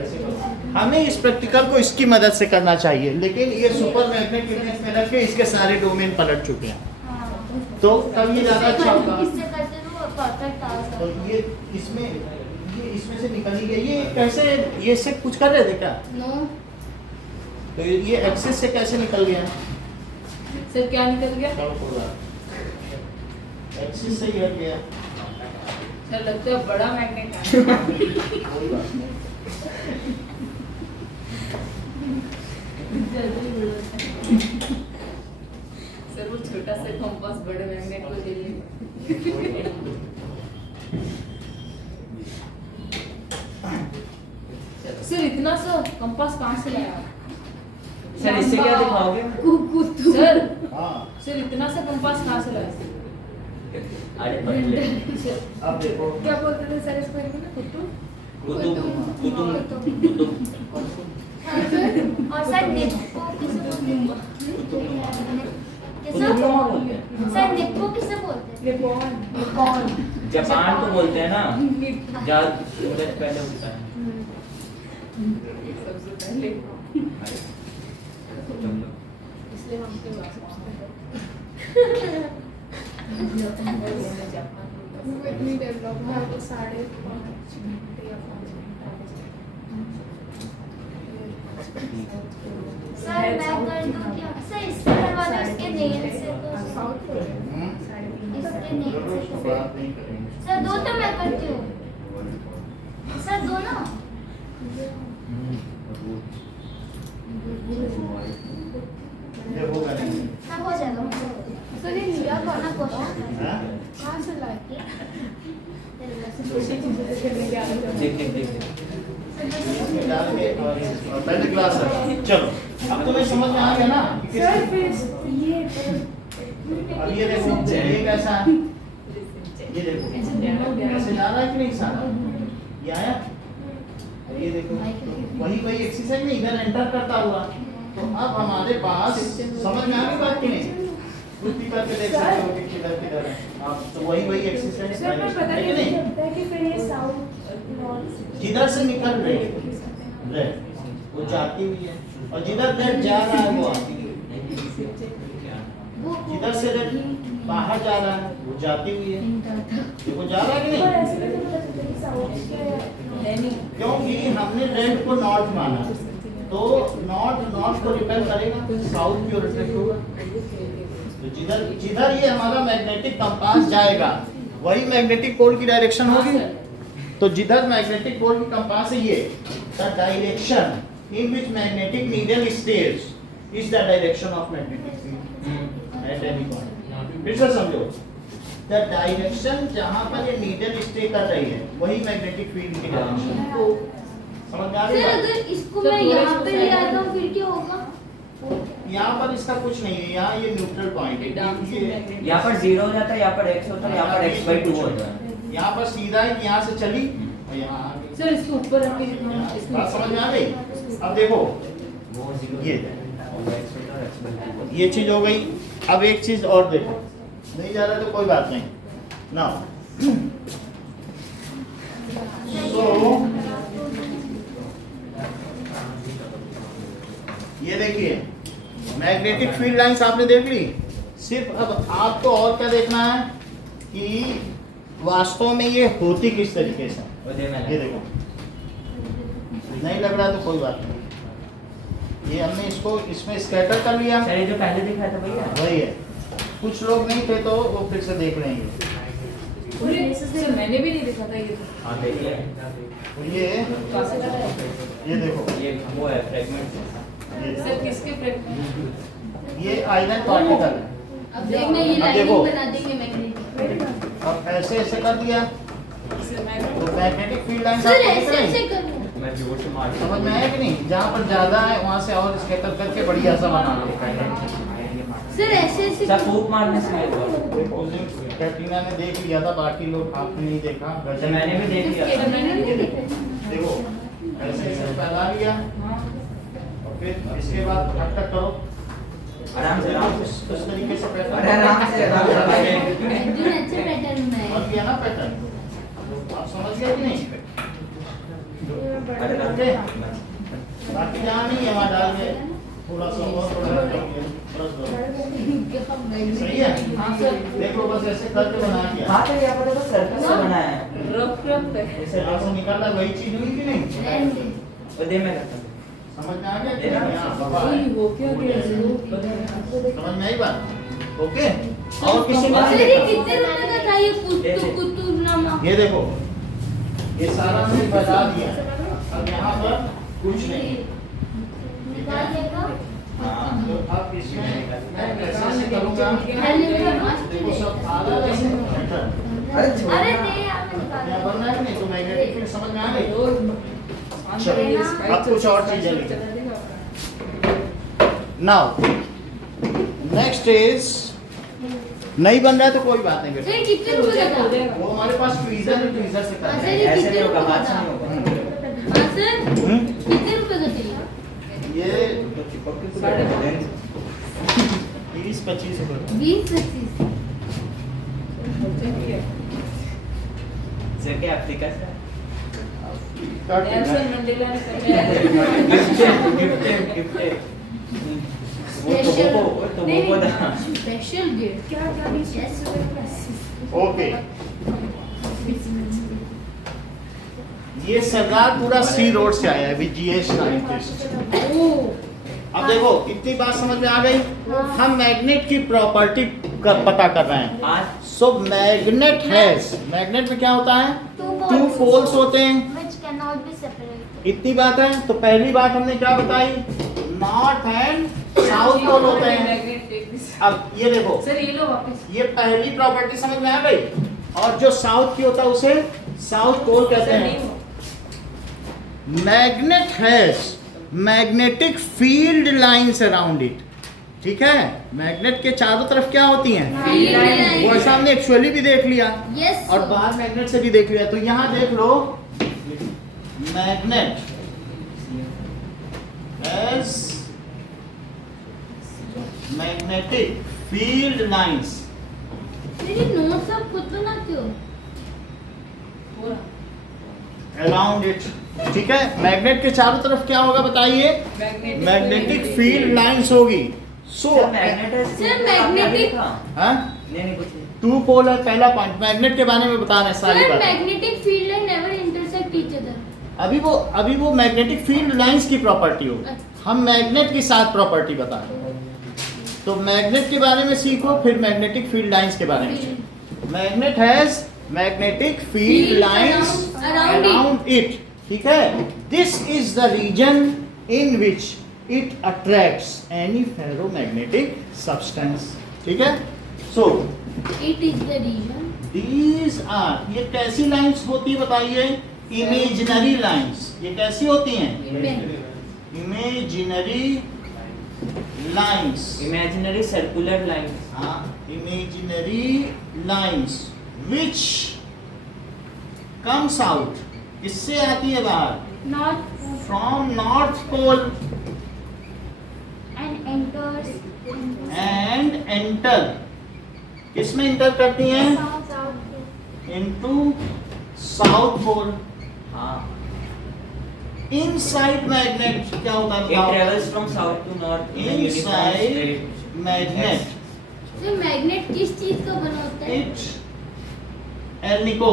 ऐसे करो। हमें इस प्रैक्टिकल को इसकी मदद से करना चाहिए लेकिन ये सुपर मैग्नेट में रख के इसके सारे डोमेन पलट चुके हैं तो तब ये ज़्यादा अच्छा होगा। इससे करते तो परफेक्ट आ तो ये इसमें से निकल ही गया। ये कैसे ये इससे कुछ कर रहे थे क्या? नो तो ये एक्सिस से कैसे निकल गया? सर क्या निकल गया? कब होगा एक्सिस से ही हट गया। सर लगता है बड़ा मैग्नेट है। कोई बात नहीं। सर वो छोटा सा कंपास बड़े मैग्नेट को दे देंगे। सर इतना सा कंपास कहाँ से लाया? सर इससे क्या दिखाओगे? सर हाँ सर इतना सा कंपास कहाँ से लाया? अरे पहले अब देखो क्या बोलते थे सर इसको हिंदी में? कुतुब और सर निप्पो किसे बोलते हैं? सर निप्पो किसे बोलते हैं? कौन? जापान को बोलते हैं ना जहाँ सूरज पहले उगता है। सबसे पहले इसलिए हम क्यों इतनी डेवलप है तो 5.5 या 5 सर मैं कर दूं क्या? सर इससे करवा दो, इसके नेल से तो इसके नेल से तो। सर दो तो मैं करती हूँ। सर दो ना। ये होगा नहीं। हाँ हो जाएगा। सर ये लिया कौन ना क्वेश्चन। हाँ? कहाँ से लाए? देख देख देख डाल के और पहले क्लास है। चलो अब तुम्हें समझ में आ गया ना कि किस- सर फिर ये अब ये देखो ये कैसा है, ये देखो ऐसे जा रहा है कि नहीं सारा, ये आया। अब ये देखो वही एक्सरसाइज में इधर एंटर करता हुआ। तो अब हमारे पास समझ में आ गई बात कि नहीं? कुर्ती करके देख सकते हो कि किधर किधर है आप, तो वही एक्सरसाइज सर पर पता है कि नहीं नहीं? चलता है कि फिर ये साउथ नॉर्थ जिधर से निकल रही है रेड वो जाती हुई है, और जिधर रेड जा रहा है वो आती हुई है। जिधर से रेड बाहर जा रहा है वो जाती हुई है। देखो जा रहा है कि पर नहीं? ऐसे कैसे पता चलता है कि साउथ से क्योंकि हमने रेड को नॉर्थ माना, तो नॉर्थ को रिपेल करेगा, साउथ की ओर रिफ्लेक्ट होगा। तो जिधर जिधर ये हमारा मैग्नेटिक कंपास जाएगा वही मैग्नेटिक पोल की डायरेक्शन होगी। तो जिधर मैग्नेटिक पोल की कंपास है ये, the direction in which magnetic needle stage is the direction of magnetic field at any point. फिर से समझो, द डायरेक्शन जहां पर ये नीडल स्टे कर रही है वही मैग्नेटिक फील्ड की डायरेक्शन। समझ में आ रही सर है? अगर इसको मैं यहाँ पे ले आता हूँ फिर क्या होगा? यहाँ पर इसका कुछ नहीं है, यहाँ ये न्यूट्रल पॉइंट है। ये यहाँ पर 0 हो जाता है, यहाँ पर x होता है, यहाँ पर x/2 होता है। यहाँ पर सीधा है कि यहाँ से चली और यहाँ आ गई। सर इसके ऊपर रख के बात समझ में आ गई? अब देखो वो 0 ये और x होता है x/2। ये चीज हो गई। अब एक चीज और देखो, नहीं जा रहा तो कोई बात नहीं ना। सो ये देखिए मैग्नेटिक फील्ड लाइंस आपने देख ली। सिर्फ अब आपको और क्या देखना है कि वास्तव में ये होती किस तरीके से। वो दे मैंने ये देखो नहीं लग रहा तो कोई बात नहीं, ये हमने इसको इसमें स्कैटर कर लिया, सर ये जो पहले दिखाया था भैया वही है। कुछ लोग नहीं थे तो वो फिर से देख लेंगे। सर मैंने भी नहीं देखा था ये हाँ देखिए तो ये देखो ये वो है फ्रेगमेंट। सर किसके प्रेफरेंस ये आयरन पार्टिकल है। अब देखना ये अब लाइनिंग देखो। बना देंगे मैग्नेटिक। अब ऐसे ऐसे कर दिया तो मैग्नेटिक फील्ड लाइन सर ऐसे ऐसे करो। मैं जोर से मार समझ में आया कि नहीं? जहाँ पर ज्यादा है वहाँ से और स्कैटर करके बढ़िया सा बना लो। सर ऐसे ऐसे सर फूक मारने से ये हुआ। उस दिन कैटरीना ने देख लिया था, बाकी लोग आपने नहीं देखा। सर मैंने भी देख लिया था। देखो ऐसे ऐसे फैला लिया और फिर इसके बाद टक टक करो आराम से उस तरीके से पैटर्न। अरे आराम से अर्जुन अच्छे पैटर्न में बन है। गया ना पैटर्न? आप समझ गए कि नहीं? अरे ओके बाकी जहाँ नहीं है वहाँ डाल के थोड़ा सा और थोड़ा बस दो। सही है? हाँ सर देख लो बस ऐसे करके बना दिया। हाँ तो यहाँ पर तो सर्कल से बनाया है। रफ रफ है ऐसे यहाँ से निकला वही चीज हुई कि नहीं? वो दे मैं करता हूँ। समझ में आ गया कि देना। नहीं? यहाँ बाबा है। वो क्या क्या समझ में आई बात? ओके और किसी ने सर नहीं ये देखा? कितने रुपए का था ये कुतुबनामा? ये देखो ये सारा हमने बता दिया। अब यहाँ पर कुछ नहीं। निकाल देगा। हाँ तो अब इसमें मैं कैसे से करूँगा? देखो सब आधा जैसे पैटर्न अरे अरे नहीं आप निकाल यहाँ दो। बनना है कि नहीं? तो मैग्नेटिक फील्ड समझ में आ गई? चलो अब कुछ और चीजें लिखें। नाउ नेक्स्ट इज नहीं बन रहा है तो कोई बात नहीं बेटा। सर कितने रुपए का था? वो हमारे पास ट्वीजर है, ट्वीजर से कर हाँ, रहे सर, हैं। ये ऐसे कितने नहीं होगा, रुपए का हाथ से था? नहीं होगा। हाँ सर हम्म? कितने रुपए का चाहिए? ये 20-25 रुपए 20-25। सर क्या अफ्रीका से नेल्सन मंडेला ने गिफ्टेड वो तो वो था स्पेशल गिफ्ट क्या क्या भी ओके ये सरदार पूरा सी रोड से आया है VGH 96। अब देखो इतनी बात समझ में आ गई। हम मैग्नेट की प्रॉपर्टी का पता कर रहे हैं। आज सो मैग्नेट हैज, मैग्नेट में क्या होता है? टू पोल्स होते हैं। Which cannot be separated. इतनी बात है। तो पहली बात हमने क्या बताई? नॉर्थ एंड साउथ पोल होते हैं। अब ये देखो, सर ये लो वापस। ये पहली प्रॉपर्टी समझ में आ गई। और जो साउथ की होता है उसे साउथ पोल कहते हैं। Magnet has magnetic field lines around it. ठीक है, मैग्नेट के चारों तरफ क्या होती हैं? Field वो ऐसा हमने एक्चुअली भी देख लिया यस और बाहर मैग्नेट से भी देख लिया। तो यहाँ देख लो, magnet has magnetic field lines मेरी नोट्स आप खुद बनाते हो? Around it. ठीक है, मैग्नेट के चारों तरफ क्या होगा बताइए? मैग्नेटिक फील्ड लाइंस होगी। सो सर मैग्नेट है। सर, magnetic- हाँ, नहीं कुछ नहीं। टू पोल है पहला पॉइंट। मैग्नेट के बारे में बता रहे हैं सारी सर बात। Magnetic field line never intersect each other. अभी वो मैग्नेटिक फील्ड लाइंस की प्रॉपर्टी होगी। हम मैग्नेट की साथ प्रॉपर्टी बता रहे हैं। तो मैग्नेट के बारे में सीखो, फिर मैग्नेटिक फील्ड लाइंस के बारे में सीखो। Magnet has magnetic field Field lines around around it. ठीक है, this is the reason in which it attracts any ferromagnetic substance. ठीक है, so it is the reason. These are, ये कैसी लाइंस होती है बताइए? Imaginary lines. ये कैसी होती हैं? Imaginary lines. Imaginary circular line. हाँ, imaginary lines which comes out, किससे आती है बाहर? Not from north pole and enters. And enter, किसमें इंटर करती हैं? South. Into south pole. हाँ। इनसाइड मैग्नेट क्या होता है? It travels from south to north in a uniform inside straight. Magnet sir magnet किस चीज का बना होता है? It alnico,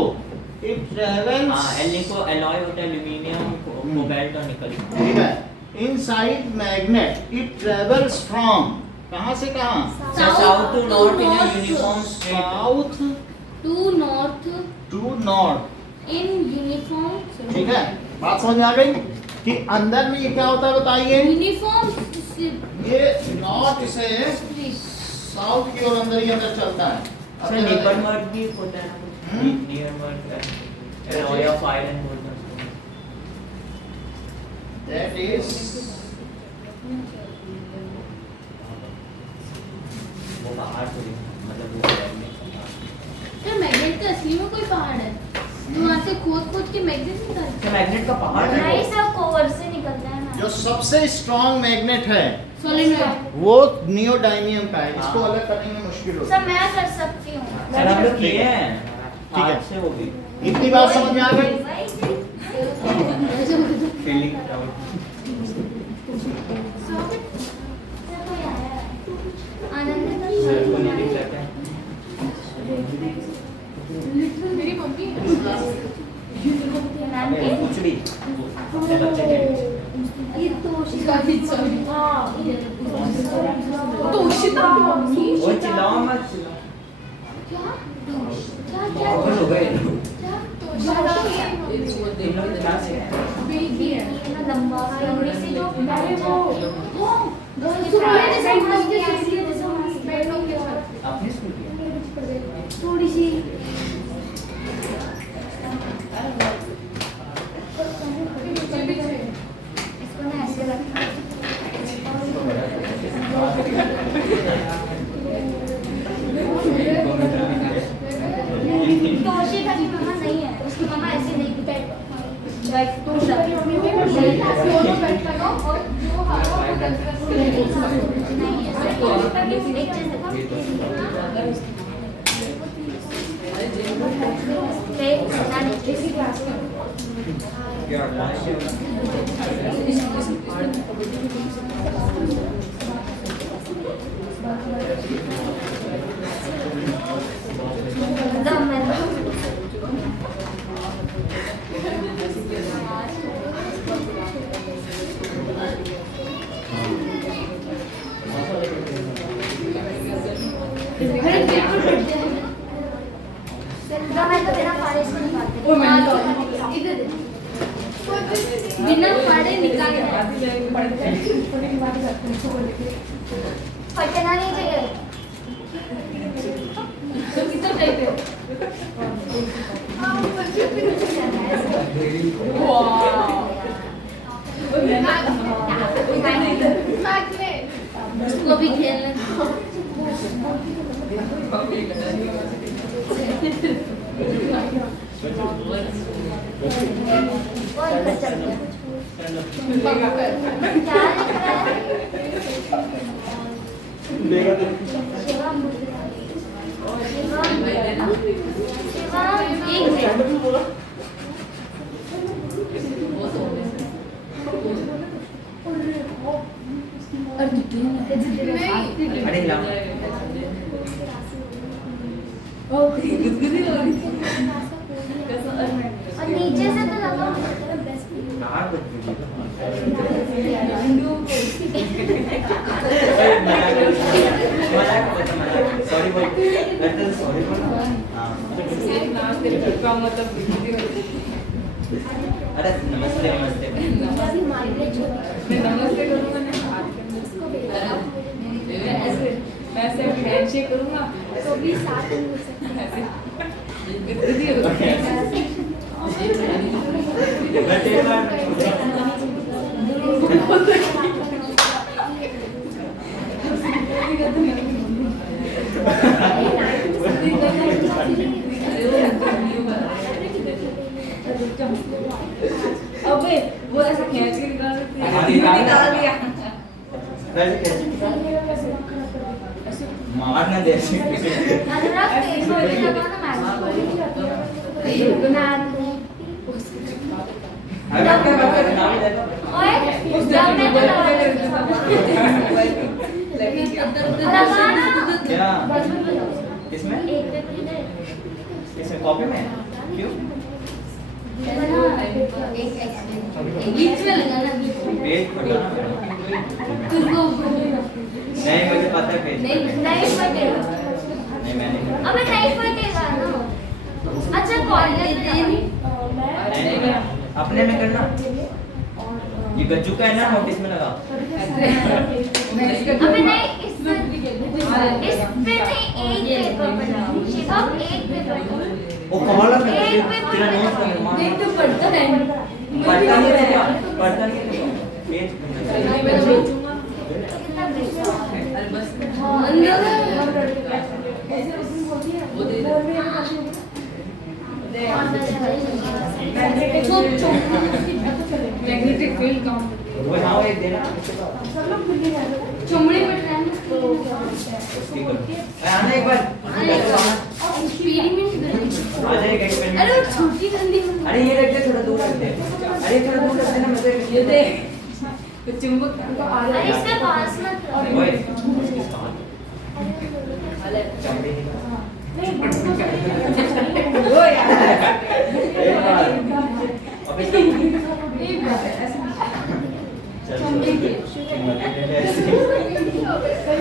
it travels. हाँ, एल्निको एलॉय होता है एल्यूमिनियम, कोबाल्ट और निकल। ठीक है, inside magnet it travels from, कहाँ से कहाँ? South to north in a north. uniform straight. South to north to north. In uniform. ठीक है, बात समझ में आ गई कि अंदर में ये क्या होता है बताइए? यूनिफॉर्म ये नॉर्थ से साउथ की ओर अंदर ही अंदर चलता है। सर निपर मर्ज भी होता है ना हम्म? कुछ? Near merge alloy of iron बोलते हैं उसको। That is वो बाहर थोड़ी, मतलब वो है नहीं। सर मैग्नेट का असली में कोई पहाड़ है तो वहाँ से खोद के मैग्नेट निकालते सर मैग्नेट का पहाड़ है नहीं वो। सब कोवर से निकलता है ना. जो सबसे स्ट्रॉन्ग मैग्नेट है हैं सोलेनॉइड। वो नियोडाइमियम का है। इसको हाँ। अलग करने में मुश्किल होती सब है। मैं कर सकती हूँ. सर हम लोग किए हैं। ठीक है। हाथ से वो भी इतनी बात समझ में आ गई? Feeling proud. कोई आया है. आनंद का सर को नहीं दिख रहा है। मेरी मम्मी नाम के कुछ भी अपने बच्चे के ये तो तोशिता की मम्मी वो चिल्लाओ मत चिल्लाओ। क्या पागल हो गए तोशिता की मम्मी तुम लोग इतना से बेटी है ना लंबा लंबी से जो अरे वो बेटों के साथ अपने स्कूल की थोड़ी सी इसको ना ऐसे रखना. तोशिता की मम्मा नहीं है. उसकी मम्मा ऐसे नहीं तो उसकी मम्मी ने दोनों बैठ लगाओ और जो हारा वो नहीं है. एक चीज देखो. इसी क्लास में क्या दम में बिना पढ़े निकाल दिया। पटना नहीं चाहिए। तो कितना टाइप है? उसको भी खेलना। कौन सा चल गया? क्या लिख रहा है? शिवम अरे लाओ और नीचे से तो लगा सॉरी बोल सॉरी बोल अरे नमस्ते नमस्ते नमस्ते करूँगा ना मैं सिर्फ हैंडशेक करूँगा तो भी साथ में हो सकता है। अबे वो ऐसा खींच के निकाल सकते हैं निकाल दिया मारना दे अनुराग तेज हो गया ना मैम। ओए जब मैं तो क्या इसमें इसमें कॉपी में क्यों बीच में लगा ना पेज पढ़ना तुझको नहीं मुझे पता है पेज नहीं फटेगा। नहीं मैंने अबे नहीं फटेगा ना। अच्छा कॉलेज नहीं अपने में करना ये गज्जू का है ना नोटिस में लगा अबे नहीं इस पे नहीं एक पेपर बनाओ। शिवम एक पेपर वो कमाल है एक पेपर तेरा नोट देख तो पढ़ता है पढ़ता नहीं है पढ़ता नहीं है पेज कितना पैसा मैग्नेटिक फील्ड काउंट वो हाँ वो एक देना चमड़ी पड़ रहा है उसकी करो आना एक बार एक्सपेरिमेंट आ जाएगा एक्सपेरिमेंट अरे वो छोटी गंदी अरे ये रख दे थोड़ा दूर रख दे अरे थोड़ा दूर रख देना मुझे ये दे तो चुंबक अरे इसके पास मत रखो। ओए चमड़ी निकाल वो यार एक बार अबे एक बार ऐसे चल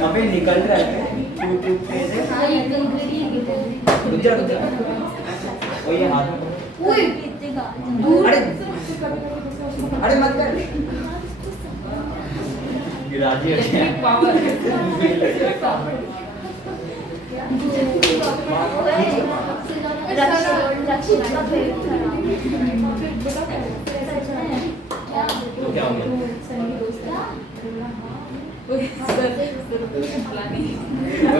अबे निकल रहा है टू पेज है हाँ ये कंकड़ी है रुक जा वो ये हाथ में ओए दूर अरे मत कर गिराजी इलेक्ट्रिक पावर रक्षित का पेट तो क्या हो गया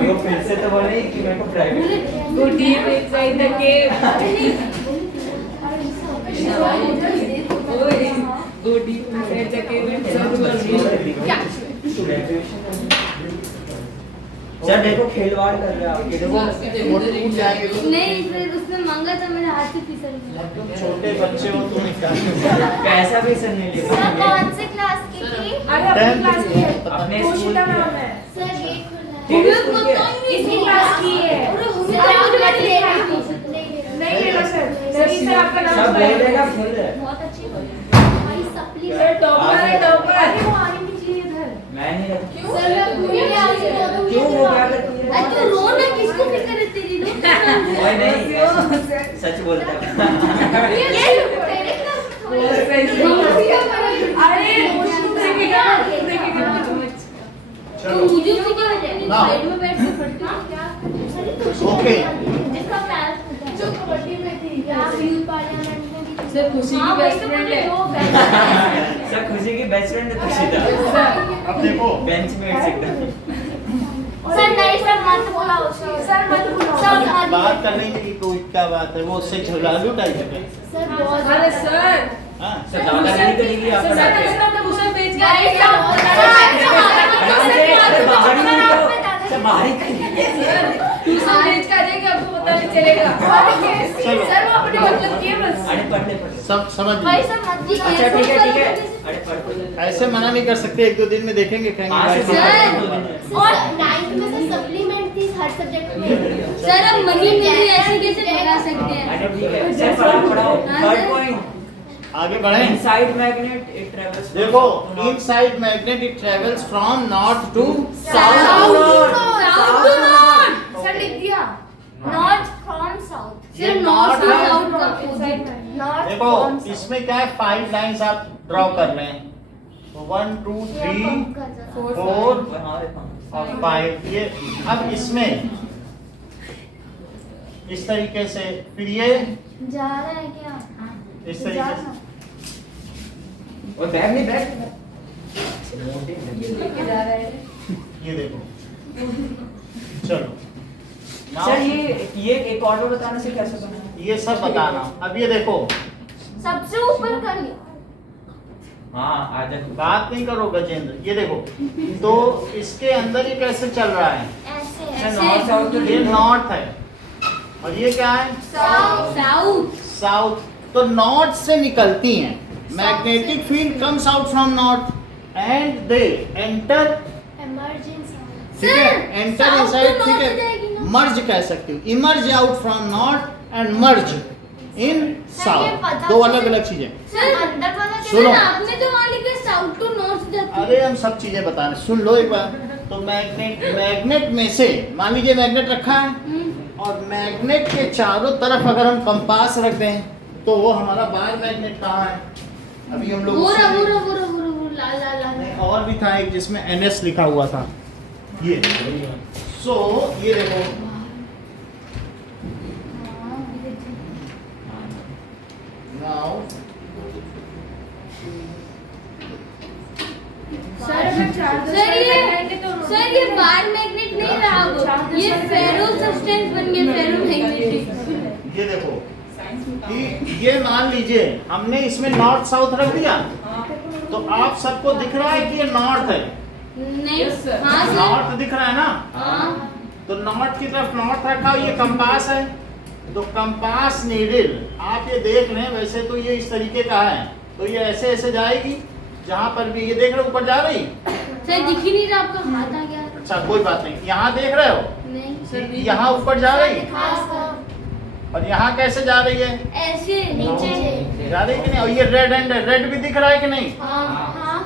वो फिर से तो बोले कि मेरे को private go deep inside the cave ओए go deep inside the cave and search for real cash sir देखो खिलवाड़ कर रहे हैं आपके देखो टूट जाएंगे तो नहीं फिर उसने मांगा था मेरे हाथ से फिसल गया छोटे बच्चे हो तुम निकाल पैसा भी सर नहीं ले सर कौन से क्लास की थी? अरे अपनी क्लास की है अपने पोशिता नाम है सर ये खुला है। तेरे हमें स्कूल पता के ही नहीं इसी क्लास की है अरे हमें सर तो मुझे मत ले लेना नहीं लेना सर सर इससे आपका नाम सब बोल देगा फुल है बहुत अच्छी भाई सप्ली सर टॉपर है टॉपर अरे वो आने की चाहिए इधर मैं नहीं रखती सर मैं पूरी आज क्यों वो क्या करती है अरे तू रो ना किसको फिक्र है तेरी रो ओए नहीं सच बोलता है ये तेरे क्लास में थोड़ी वो सही है। Now. साइड में बैठ के पढ़ती हूँ क्या? ओके जिसका पैर फूटा है। जो कबड्डी में थी या यूथ पार्लियामेंट में भी थी। सर खुशी हाँ, की वही बेस्ट तो फ्रेंड बोले, है वो बेस्ट है। सर खुशी की बेस्ट फ्रेंड है तुषिता। अब देखो बेंच में एकदम। सर नहीं सर मत बुलाओ सर मत बुलाओ सर मत बात करने की कोई क्या बात है, वो उससे झगड़ालू टाइप है। सर बहुत अरे सर हाँ सर दादागिरी करेंगी आप सर पढ़ा के। सर तो दूसरा पेज का नहीं, है अरे बाहर ही निकलो। सर बाहर ही करिए। दूसरा पेज का है कि आपको पता नहीं चलेगा चलो। सर वो अपने मतलब किए बस अरे पढ़ ले। सब समझ भाई लीजिए। सर मत अच्छा ठीक है ठीक है। अरे पढ़ ले। ऐसे मना नहीं कर सकते, एक दो दिन में देखेंगे कहेंगे हाँ, भाई सर। साहब। और 9th में से सप्लीमेंट थी हर सब्जेक्ट में। सर अब मनी मिली ऐसे कैसे पढ़ा सकते हैं? अरे ठीक है सर पढ़ाओ। हाँ, थर्ड सर। पॉइंट आगे बढ़ें। Inside magnet it travels. देखो inside magnet it travels from north to South south. to north। Sir लिख दिया नॉर्थ फ्रॉम साउथ। ये सर नॉर्थ north और है। साउथ का अपोजिट। नॉर्थ देखो फ्रॉम इसमें क्या है, 5 लाइंस आप ड्रॉ कर रहे हैं। 1 2 3 4 और 5। ये अब इसमें इस तरीके से, फिर ये जा रहा है क्या? इस तरीके से। और बैग नहीं बैग। लेके जा रहा है ये देखो चलो Now, सर ये एक और बताने से कैसे बना? ये सब बताना। अब ये देखो, सबसे ऊपर कर लिया। हाँ आजा तू। बात नहीं करो गजेंद्र। ये देखो तो इसके अंदर ये कैसे चल रहा है, ऐसे सर नॉर्थ साउथ तो ये नॉर्थ है और ये क्या है साउथ। साउथ। तो नॉर्थ से निकलती हैं, magnetic field comes out from north and they enter, emergency. ठीक है, एंटर south इनसाइड, तो ठीक north से जाएगी है, ना? मर्ज कह सकती हूँ, emerge out from north and merge in sir, ये साउथ। पता दो तो अलग है। अलग चीजें। सर अंदर वाला सुनो। सर आपने तो वहाँ लिखा साउथ टू नॉर्थ जाती है। अरे हम सब चीजें बता रहे हैं, सुन लो एक बार। तो मैग्नेट में से मान लीजिए मैग्नेट रखा है और मैग्नेट के चारों तरफ अगर हम कंपास रख दें तो वो हमारा बार मैग्नेट कहाँ है? अभी हम लोग वो उससे- लाल लाल लाल। नहीं, और भी था एक जिसमें NS लिखा हुआ था। ये ये देखो नाउ सर ये बार मैग्नेट नहीं रहा वो, ये फेरो सब्सटेंस बन गया, फेरो मैग्नेटिक। ये देखो कि ये मान लीजिए हमने इसमें नॉर्थ साउथ रख दिया तो आप सबको दिख रहा है कि ये नॉर्थ है, नहीं Yes, sir. हाँ सर नॉर्थ दिख रहा है ना। हाँ तो नॉर्थ की तरफ नॉर्थ रखा, ये कंपास है। तो कंपास नीडल आप ये देख लें, वैसे तो ये इस तरीके का है, तो ये ऐसे ऐसे जाएगी जहां पर भी, ये देख रहे हो ऊपर जा रही। सर दिख ही नहीं रहा, आपका हाथ आ गया। अच्छा कोई बात नहीं, यहाँ देख रहे हो नहीं यहाँ ऊपर जा रही हाँ सर और यहाँ कैसे जा रही है, ऐसे नीचे। जा रही कि नहीं। और ये रेड एंड रेड भी दिख रहा है कि नहीं, हाँ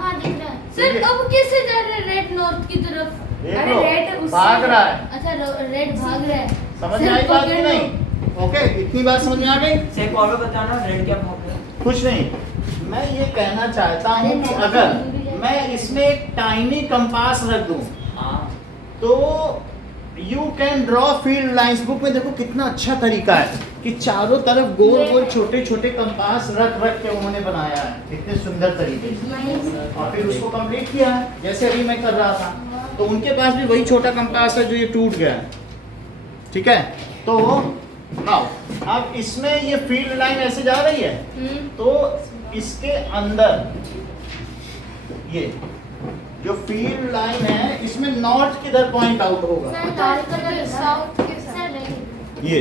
हाँ दिख रहा है। सर अब कैसे जा रहे हैं रेड नॉर्थ की तरफ? देख अरे लो red उससे- भाग रहा है। अच्छा रेड भाग रहा है। समझ सर, में आई बात कि पकड़ लो। नहीं? ओके, इतनी बात समझ में आ गई? से एक और बताना रेड क्या भाग रहा है? कुछ नहीं, मैं ये कहना चाहता हूँ कि अगर मैं इसमें एक टाइनी कंपास रख दूं हाँ तो you can draw field lines. Book में देखो कितना अच्छा तरीका है कि चारों तरफ गोल गोल छोटे छोटे कंपास रख रख के उन्होंने बनाया है, कितने सुंदर तरीके से, और फिर उसको कंप्लीट किया है जैसे अभी मैं कर रहा था। तो उनके पास भी वही छोटा कंपास है जो ये टूट गया है, ठीक है। तो नाउ अब इसमें ये फील्ड लाइन ऐसे जा रही है तो इसके अंदर ये जो फील्ड लाइन है इसमें नॉर्थ किधर पॉइंट आउट होगा, सर लाल कलर साउथ के साथ। Sir red. ये।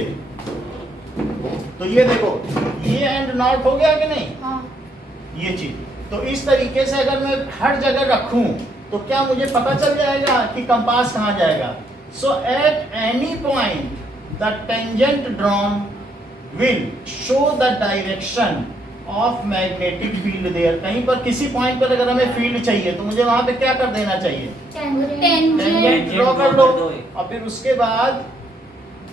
तो ये देखो ये एंड नॉर्थ हो गया कि नहीं, हाँ ये चीज। तो इस तरीके से अगर मैं हर जगह रखूं तो क्या मुझे पता चल जाएगा कि कंपास कहाँ जाएगा। So at any point the tangent drawn will show the direction of magnetic field there. कहीं पर किसी पॉइंट पर अगर हमें फील्ड चाहिए तो मुझे वहां पे क्या कर देना चाहिए, टेंजेंट। टेंजेंट ड्रॉ कर लो, और फिर उसके बाद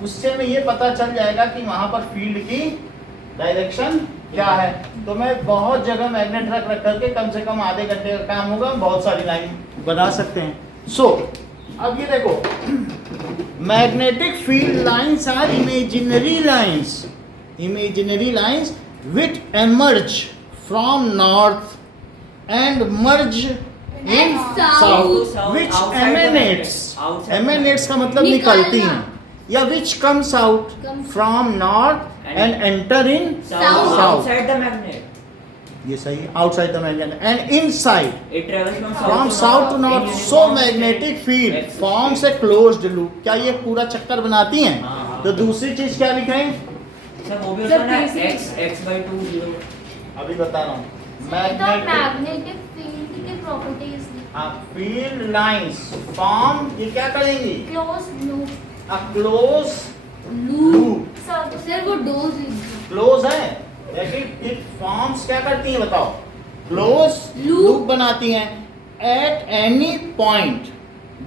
उससे में ये पता चल जाएगा कि वहां पर फील्ड की डायरेक्शन क्या है। तो मैं बहुत जगह मैग्नेट रख रख करके कम से कम आधे घंटे का काम होगा, बहुत सारी लाइन बना सकते हैं। सो अब ये देखो, magnetic field lines are imaginary lines which emerge from north and merge in And south, south, which outside the emanates. magnet, outside the Emanates का मतलब निकलना। निकलती हैं, या which comes out Comes- from north and enter in South. outside the magnet. ये सही, outside the magnet and inside. It travels From south to north, in so uniform magnetic state. field X forms a state. closed loop. क्या ये पूरा चक्कर बनाती हैं? हाँ। तो दूसरी चीज क्या लिखें? सर वो भी होता है ना तीसरी- x/2 0. अभी बता रहा हूँ। मैग्नेटिक मैग्नेटिक फील्ड की प्रॉपर्टीज फील्ड लाइंस फॉर्म, ये क्या करेंगी? Close loop a close loop. Sir sir वो डोज लिख दो। क्लोज है, लेकिन इट फॉर्म्स क्या करती हैं बताओ? Close Loop। लूप बनाती हैं। Eight any point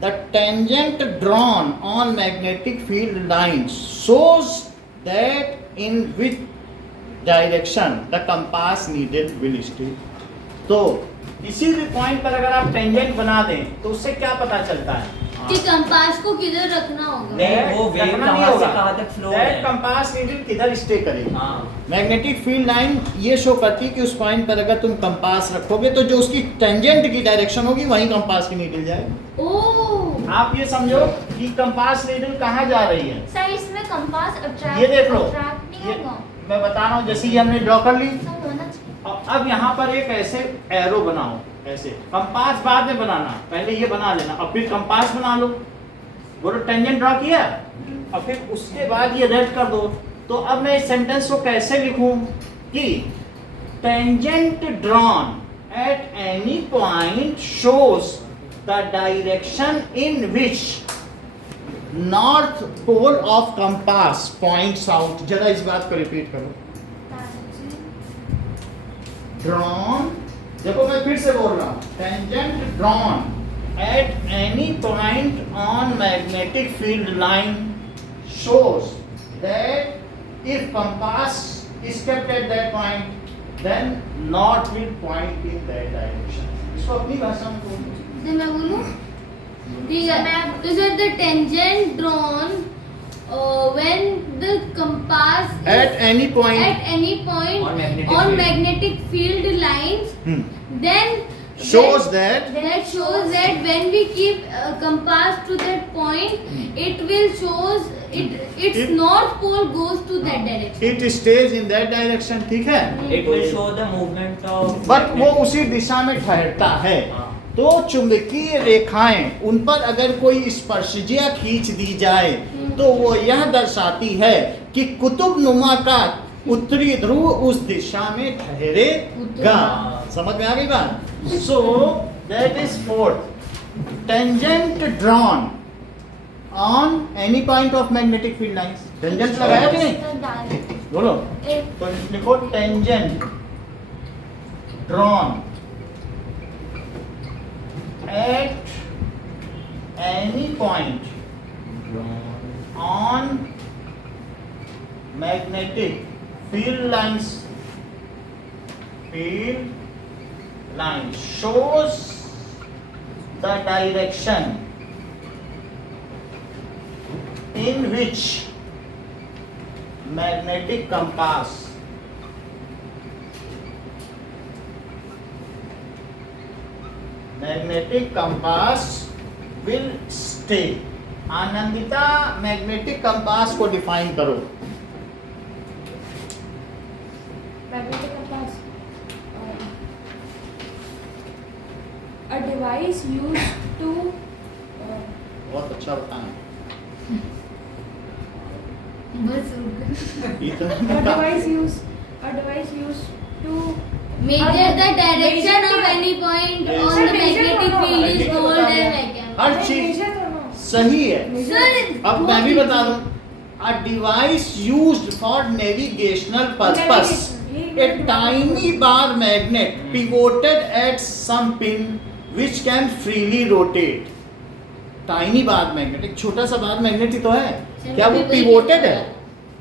the tangent drawn on magnetic field line shows that in which direction the compass needle will stay. तो किसी भी पॉइंट पर अगर आप टेंजेंट बना दें तो उससे क्या पता चलता है? कि कंपास को किधर रखना होगा। नहीं, वो wave रखना नहीं कहाँ से होगा। कहाँ तक flow That है। compass needle किधर स्टे करेगी? हाँ। मैग्नेटिक फील्ड लाइन ये शो करती है कि उस पॉइंट पर अगर तुम कंपास रखोगे तो जो उसकी टेंजेंट की डायरेक्शन होगी वहीं कंपास की नीडल जाएगी। ओह। आप ये समझो कि कंपास नीडल कहाँ जा रही है। सर इसमें कंपास अट्रैक्ट ये देख लो, अट्रैक्ट नहीं ये होगा मैं बता रहा हूँ, जैसे ये हमने ड्रॉ कर ली सब होना चाहिए और अब यहाँ पर एक ऐसे एरो बनाओ, ऐसे। कंपास बाद में बनाना, पहले ये बना लेना और फिर कंपास बना लो। बोलो टेंजेंट ड्रॉ किया और फिर उसके बाद ये रेड कर दो। तो अब मैं इस सेंटेंस को कैसे लिखूं कि tangent drawn at any point shows the direction in which north pole of compass points out. जरा इस बात को रिपीट करो। ड्रॉन, देखो मैं फिर से बोल रहा हूं, tangent drawn at any point on magnetic field line shows that if compass is kept at that point then north will point in that direction. इसको अपनी भाषा में बोलो। तो मैं बोलूं? ठीक है। तो sir the tangent drawn when the compass is At any point at any point On magnetic on field. magnetic field lines, then shows that that shows that when we keep compass to that point, it will shows its It- north pole goes to that direction. it stays in that direction, ठीक है? It will show the movement of. But वो उसी दिशा में ठहरता है। हाँ। तो चुंबकीय रेखाएं उन पर अगर कोई स्पर्शजिया खींच दी जाए तो वो यह दर्शाती है कि कुतुब नुमा का उत्तरी ध्रुव उस दिशा में ठहरेगा। समझ में आ गई बात? So that is fourth, tangent drawn on any point of magnetic field lines. Tangent लगाया कि नहीं? बोलो। तो लिखो tangent drawn at any point on magnetic field lines shows the direction in which magnetic compass will stay. Anandita magnetic compass को डिफाइन करो। Magnetic compass. A device used to बहुत अच्छा बताना। बस रुक गए। इतना a device used to Measure the direction of any point Yes. on the magnetic field is called as vacuum. हर चीज measure दोनों. सही है। सर अब मैं भी बता दूं, a device used for navigational purpose, a tiny bar magnet pivoted at some pin which can freely rotate. tiny bar magnet, एक छोटा सा बार मैग्नेट ही तो है। क्या वो pivoted है?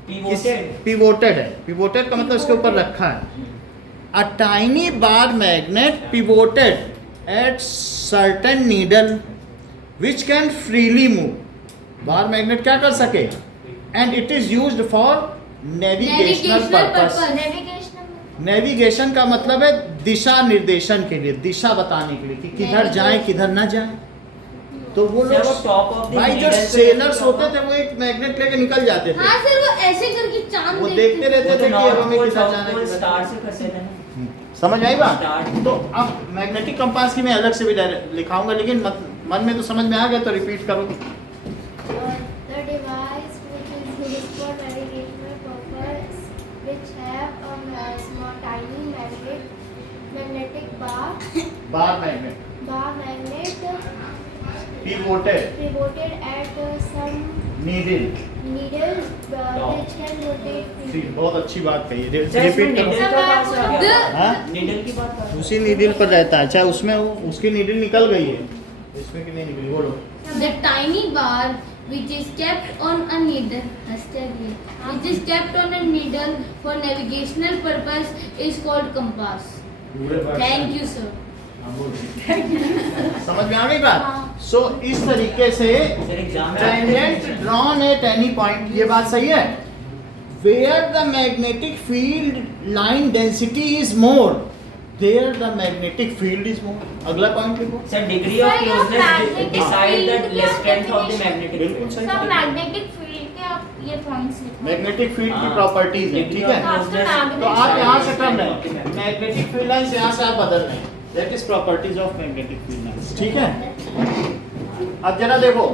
Pivoted. पिवोटेड है। पिवोटेड का मतलब इसके ऊपर रखा है। A tiny bar magnet pivoted at certain needle which can freely move, bar magnet क्या कर सके, and it is used for navigational purpose. Navigation navigation का मतलब है दिशा निर्देशन के लिए, दिशा बताने के लिए कि किधर जाए किधर ना जाए। तो वो सर, वो लोग top of the भाई जो needle पे सेलर्स रखा होते हुआ। थे वो एक मैग्नेट लेके निकल जाते थे। हाँ सर, वो ऐसे करके चांद वो देखते रहते वो थे तो कि अब हमें नॉर्थ किधर पोल जाना साउथ है पोल किधर स्टार जाना से फंसे थे ना। है। समझ आई बात? Start। तो अब मैग्नेटिक कंपास की मैं अलग से भी लिखाऊंगा, लेकिन मन में तो समझ में आ गया, तो रिपीट करो। the device which is used for navigational purpose, which have a small tiny magnetic bar magnet magnet pivoted at some needle. needle which can rotate freely. बहुत अच्छी बात कही, सर, इसमें रिपीट करो। needle का कहाँ से आ गया? हाँ? needle की बात कर रहे उसी नीडल पर रहता है, चाहे उसमें वो उसकी नीडल निकल गई है, इसमें कि नहीं निकली, बोलो। The tiny bar which is kept on a needle, which is kept on a needle for navigational purpose is called compass. Thank you sir. समझ में आ गई बात? सो इस तरीके से सर, एग्जाम में tangent drawn at any point, ये बात सही है, where the magnetic field line density is more, there the magnetic field is more. अगला पॉइंट लिखो। Sir, degree of Sir, closeness magnetic decide field the क्या strength of the definition? Magnetic बिल्कुल सही। सब मैग्नेटिक फील्ड के आप ये पॉइंट्स लिखो। मैग्नेटिक फील्ड की हाँ। प्रॉपर्टीज है, ठीक है। तो आप यहाँ से कर रहे हैं, मैग्नेटिक फील्ड लाइंस यहाँ से आप बदल रहे हैं, that is properties of magnetic field lines, ठीक है। अब जरा देखो,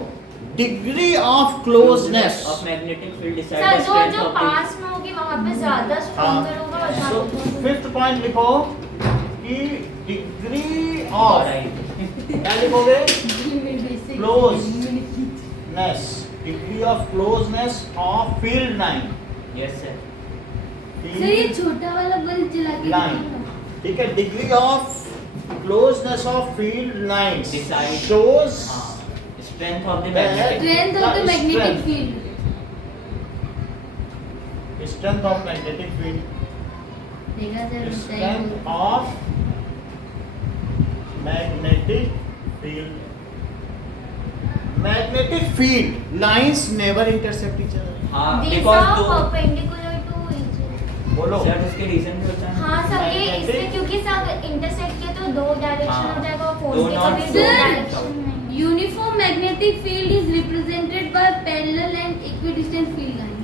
degree of closeness. Of magnetic field decide sir the जो स्ट्रेंथ जो ऑफ पास में होगी वहाँ पे ज्यादा स्ट्रॉन्गर होगा और सो ज्यादा फिफ्थ पॉइंट लिखो कि डिग्री ऑफ, क्या लिखोगे, closeness, degree of closeness of field line. Yes sir. Sir ये छोटा वाला बल्ब जला के लाइन, दिखाना। ठीक है। Degree of closeness of field lines Decide। shows strength of the That- magnetic Strength of the The magnetic strength. field. strength of magnetic field, देखा sir strength of magnetic field. Magnetic field lines never intersect each other. हाँ, These बिकॉज are दो perpendicular to each other. बोलो। सर, उसके रीजन भी होता है। हाँ सब ये Magnetic- इसलिए क्योंकि सब इंटरसेक्ट किया तो दो डायरेक्शन हाँ। हो जाएगा और दो फोर्स के not कभी दो दो Sir, डायरेक्शन नहीं। uniform magnetic field is represented by parallel and equidistant field line.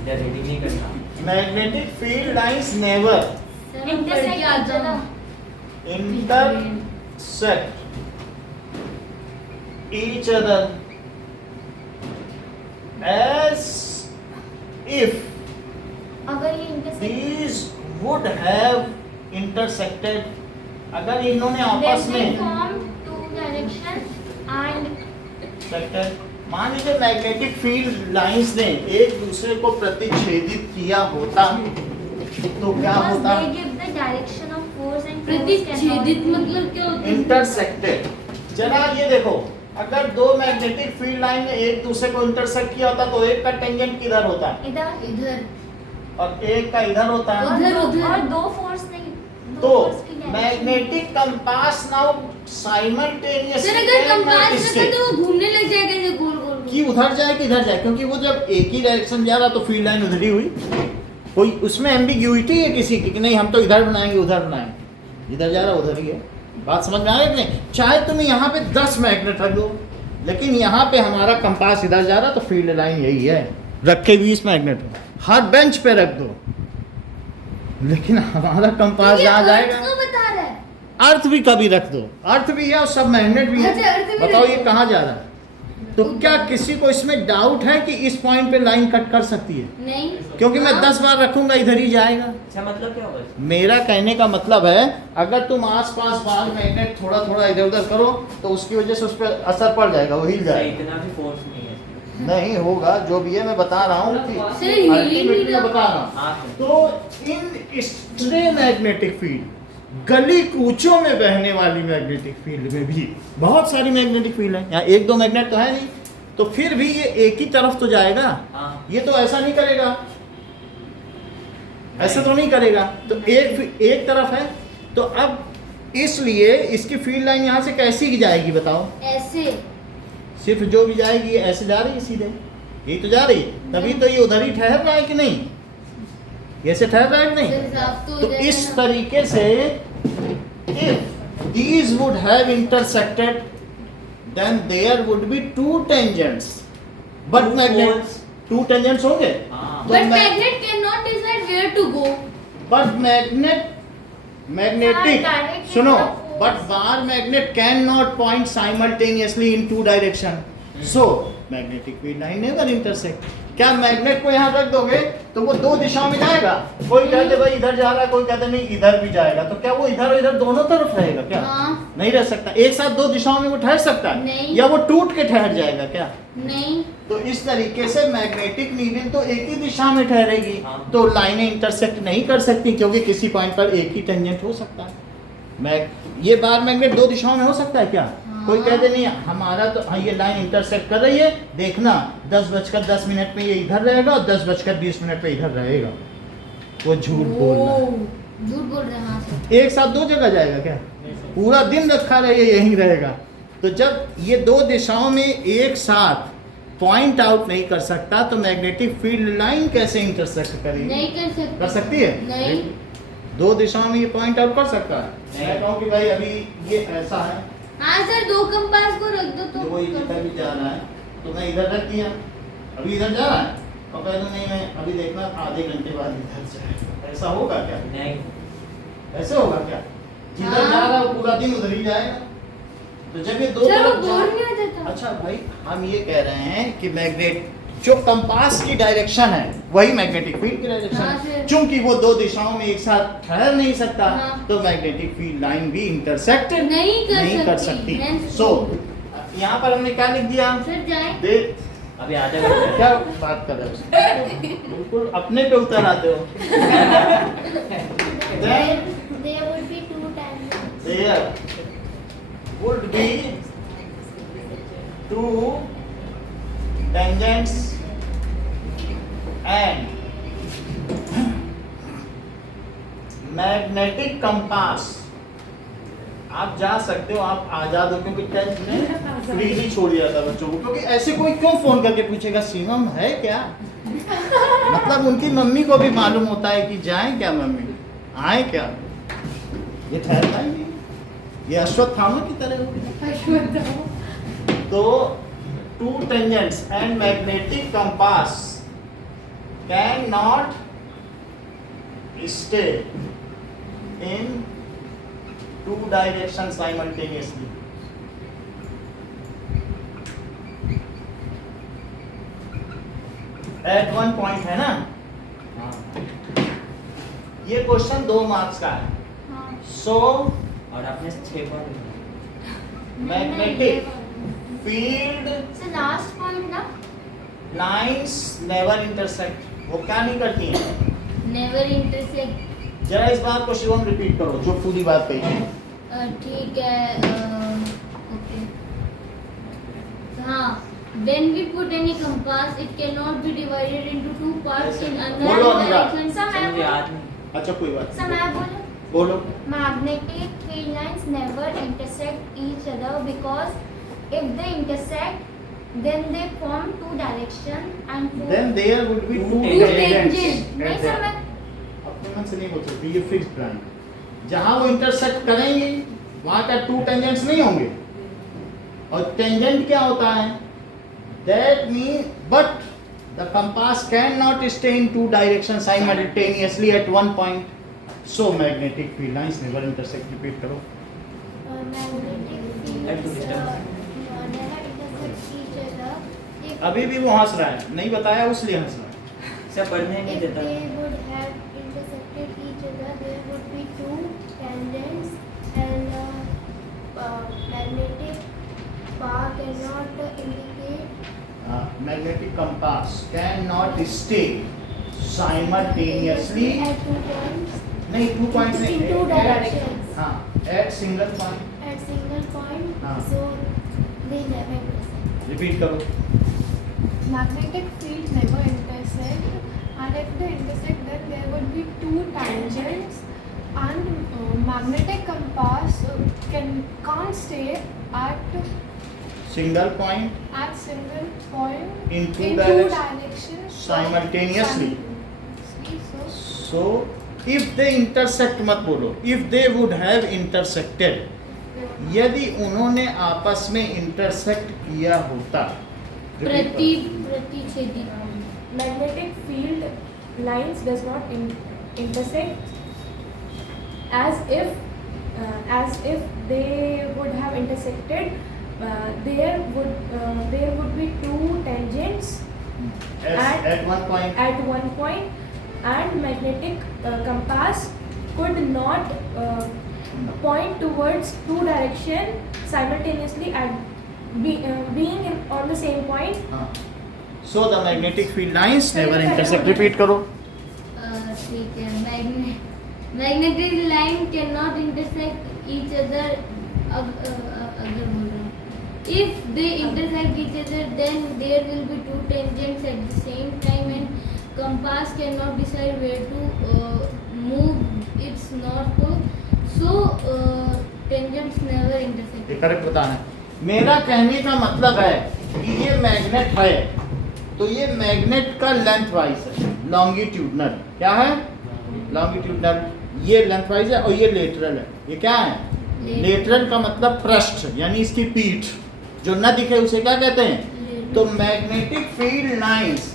इधर रीडिंग नहीं करना। Magnetic field lines never sir हम पढ़ के आ जाओ। intersect each other as if अगर ये intersect these would have intersected, अगर इन्होंने आपस में form two direction and sector, मान लीजिए मैग्नेटिक फील्ड लाइंस ने एक दूसरे को प्रतिच्छेदित किया होता तो क्या होता? they give the direction of force and प्रतिच्छेदित मतलब क्या होता है? इंटरसेक्टेड। जरा ये देखो, अगर दो मैग्नेटिक फील्ड लाइन ने एक दूसरे को इंटरसेक्ट किया होता तो एक का टेंजेंट किधर होता इधर इधर और एक का इधर होता। उधर, उधर। और दो फोर्स नहीं दो तो force की direction। Magnetic compass now simultaneously sir अगर कंपास रखा तो वो घूमने लग जाएगा ऐसे गोल गोल गोल। कि उधर जाए कि इधर जाए, क्योंकि वो जब एक ही डायरेक्शन जा रहा तो फील्ड लाइन उधर ही हुई। कोई उसमें एम्बिग्यूइटी है किसी की कि नहीं हम तो इधर बनाएंगे उधर बनाएंगे, इधर जा रहा उधर ही है। बात समझ में आ रही है कि नहीं? चाहे तुम यहाँ पे 10 मैग्नेट रख दो, लेकिन यहाँ पे हमारा कंपास इधर जा रहा तो फील्ड लाइन यही है, रखे 20 मैग्नेट हर बेंच पे रख दो, लेकिन हमारा कंपास ये जहाँ अर्थ जाएगा। को बता रहा है। अर्थ भी कभी रख दो, अर्थ भी है और सब मैग्नेट भी अच्छा, अर्थ है, भी बताओ रख ये दो। कहाँ जा रहा है? तो क्या किसी को इसमें डाउट है कि इस पॉइंट पे लाइन कट कर सकती है? नहीं क्योंकि मैं 10 बार रखूंगा इधर ही जाएगा। अच्छा, मतलब क्या होगा? मेरा कहने का मतलब है अगर तुम आसपास बार मैग्नेट थोड़ा थोड़ा इधर उधर करो तो उसकी वजह से उस पर असर पड़ जाएगा, वो हिल सर, जाएगा। इतना भी फोर्स नहीं है इसमें। नहीं होगा, जो भी है मैं बता रहा हूँ कि सर, हिल ही नहीं ultimately मैं रहा। बता रहा हूँ। हाँ सर। तो इन स्ट्रे मैग्नेटिक फील्ड, गली कूचों में बहने वाली मैग्नेटिक फील्ड में भी बहुत सारी मैग्नेटिक फील्ड है। यहाँ एक दो मैग्नेट तो है नहीं, तो फिर भी ये एक ही तरफ तो जाएगा। हाँ। ये तो ऐसा नहीं करेगा, ऐसा तो नहीं करेगा, तो एक तरफ है। तो अब इसलिए इसकी फील्ड लाइन यहाँ से कैसी की जाएगी बताओ? ऐसे। सिर्फ जो भी जाएगी ऐसे जा रही है सीधे, यही तो जा रही, तभी तो ये उधर ही ठहर रहा है कि नहीं? ये से ठहर रहा है कि नहीं? सर, आप तो तो इधर इस है ना। तरीके से if these would have intersected then there would be two tangents but Two magnet poles. two tangents होंगे हाँ। तो But ma- magnet cannot decide where to go. but magnetic direction सुनो of force. but bar magnet cannot point simultaneously in two direction so magnetic field line never intersect क्या मैग्नेट को यहाँ रख दोगे तो वो दो दिशाओं में जाएगा? कोई कहते भाई इधर जा रहा है, कोई कहते नहीं इधर भी जाएगा, तो क्या वो इधर और इधर दोनों तरफ रहेगा क्या? हाँ। नहीं रह सकता। एक साथ दो दिशाओं में वो ठहर सकता है? नहीं। या वो टूट के ठहर जाएगा क्या? नहीं। तो इस तरीके से मैग्नेटिक नीडल तो एक ही दिशा में ठहरेगी, हाँ। तो लाइनें इंटरसेक्ट नहीं कर सकती क्योंकि किसी पॉइंट पर एक ही टेंजेंट हो सकता है। ये बार मैग्नेट दो दिशाओं में हो सकता है क्या? हाँ। कोई कहते नहीं हमारा तो हाँ ये लाइन इंटरसेक्ट कर रही है, देखना 10:10 में ये इधर रहेगा और 10:20 पे इधर रहेगा। वो झूठ बोल रहा है। झूठ बोल रहे हैं हाँ सर। एक साथ दो जगह जाएगा क्या? पूरा दिन रखा रहे यहीं रहेगा। तो जब ये दो दिशाओं में एक साथ पॉइंट आउट नहीं कर सकता तो मैग्नेटिक फील्ड लाइन कैसे इंटरसेक्ट करेगी? नहीं कर सकते। कर सकती है? नहीं। दो दिशाओं में ये पॉइंट आउट कर सकता है? नहीं। मैं कहूँ कि भाई अभी ये ऐसा है, हाँ सर, दो कंपास को रख दो तो वो इधर भी जा रहा है, तो मैं इधर रख दिया, अभी इधर जा रहा है और कह दूँ नहीं मैं अभी देखना आधे घंटे बाद इधर जाए, ऐसा होगा क्या? नहीं। ऐसे होगा क्या? जिधर हाँ। जा रहा है पूरा दिन उधर ही जाएगा। तो जब ये दो सर वो तरफ बोर जा- नहीं हो जाता। अच्छा भाई हम ये कह रहे हैं कि मैग्नेट जो कंपास की डायरेक्शन है वही मैग्नेटिक फील्ड की डायरेक्शन हाँ, है। सर। चूंकि वो दो दिशाओं में एक साथ ठहर नहीं सकता हाँ। तो मैग्नेटिक फील्ड लाइन भी इंटरसेक्ट नहीं कर सकती। Hence- सो यहाँ पर हमने क्या लिख दिया? सर जाए। देख अभी आधे घंटे क्या बात कर रहे हो? बिल्कुल अपने पे उतर आते हो। Then There would be two tangents. there would be two tangents and magnetic compass. आप जा सकते हो, आप आजाद हो क्योंकि टेंथ में फ्रीली छोड़ दिया था बच्चों को, क्योंकि ऐसे कोई क्यों फोन करके पूछेगा शिवम है क्या? मतलब उनकी मम्मी को भी मालूम होता है कि जाएं क्या मम्मी, आए क्या, ये ठहरना ही नहीं, ये अश्वत्थामा की तरह हो गया। तो two tangents and magnetic compass can not stay in two direction simultaneously. At one point है ना? हाँ। ये क्वेश्चन 2 मार्क्स का है। हाँ। सो और आपने 6 बार magnetic field So last point ना? Lines never intersect. वो क्या नहीं करती हैं? Never intersect. जरा इस बात को शिवम रिपीट करो जो पूरी बात कही है। ठीक है। ओके। हाँ। When we put any compass, it cannot be divided into two parts in another बोलो अनुराग। direction. मुझे याद नहीं। अच्छा कोई बात So मैं बोलूँ? बोलो। Magnetic field lines never intersect each other because if they intersect, then they form two direction and four. Then there would be two Two tangents. नहीं tangents. सर मैं अपने मन से नहीं बोल सकती, ये फिक्स्ड प्लान। जहां वो इंटरसेक्ट करेंगे वहां का टू टेंजेंट्स नहीं होंगे। और टेंजेंट क्या होता है? That means, but the compass cannot stay in two directions simultaneously at one point. So magnetic field lines never intersect. Repeat करो। magnetic At two fields distance. never intersect each other if अभी भी वो हंस रहा है, नहीं बताया उसलिए हंस रहा है। सब पढ़ने नहीं if देता। they would have intersected each other, there would be two tangents and magnetic bar cannot indicate. Magnetic compass cannot stay simultaneously. At 2 points. नहीं 2 points नहीं। In two directions. हाँ, at single point. At single point. हाँ. So they never intersect. Repeat करो। Magnetic field never intersect, and if they intersect, then there would be two tangents, and magnetic compass can't stay at single point single point in two directions simultaneously. So, So if they intersect, मत बोलो, if they would have intersected, यदि उन्होंने आपस में इंटरसेक्ट किया होता, प्रतिच्छेदी Magnetic field lines does not intersect as if they would have intersected. There would be two tangents at one point, at one point, and magnetic compass could not point towards two direction simultaneously at being on the same point. so the magnetic field lines never intersect. Repeat करो. ठीक है, magnetic line cannot intersect each other. अगर बोल रहा हूँ, if they intersect each other, then there will be two tangents at the same time, and compass cannot decide where to move its north pole. So tangents never intersect. ये करेक्ट बताना है. मेरा कहने का मतलब है कि ये मैग्नेट है, तो ये मैग्नेट का लेंथ वाइज है, लॉन्गिट्यूडनल. क्या है? लॉन्गिट्यूडनल. ये लेंथ वाइज है और ये लेटरल है. ये क्या है? लेटरल का मतलब पृष्ठ, यानी इसकी पीठ. जो न दिखे उसे क्या कहते हैं? तो magnetic field lines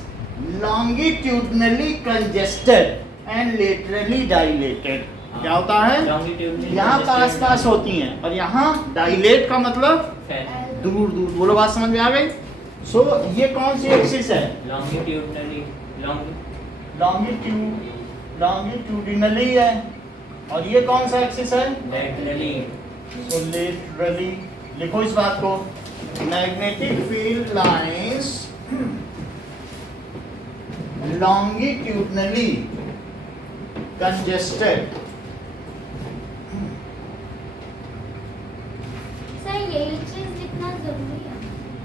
longitudinally congested and laterally dilated. क्या होता है? यहाँ पास होती हैं और यहाँ डाइलेट का मतलब दूर दूर. बोलो, बात समझ में आ गई? सो ये कौन सी एक्सिस है? लॉन्गिट्यूडिनली है. और ये कौन सा एक्सिस है? सो लेटरली. लिखो इस बात को. Magnetic field lines longitudinally congested. Sir यही चीज लिखना जरूरी है.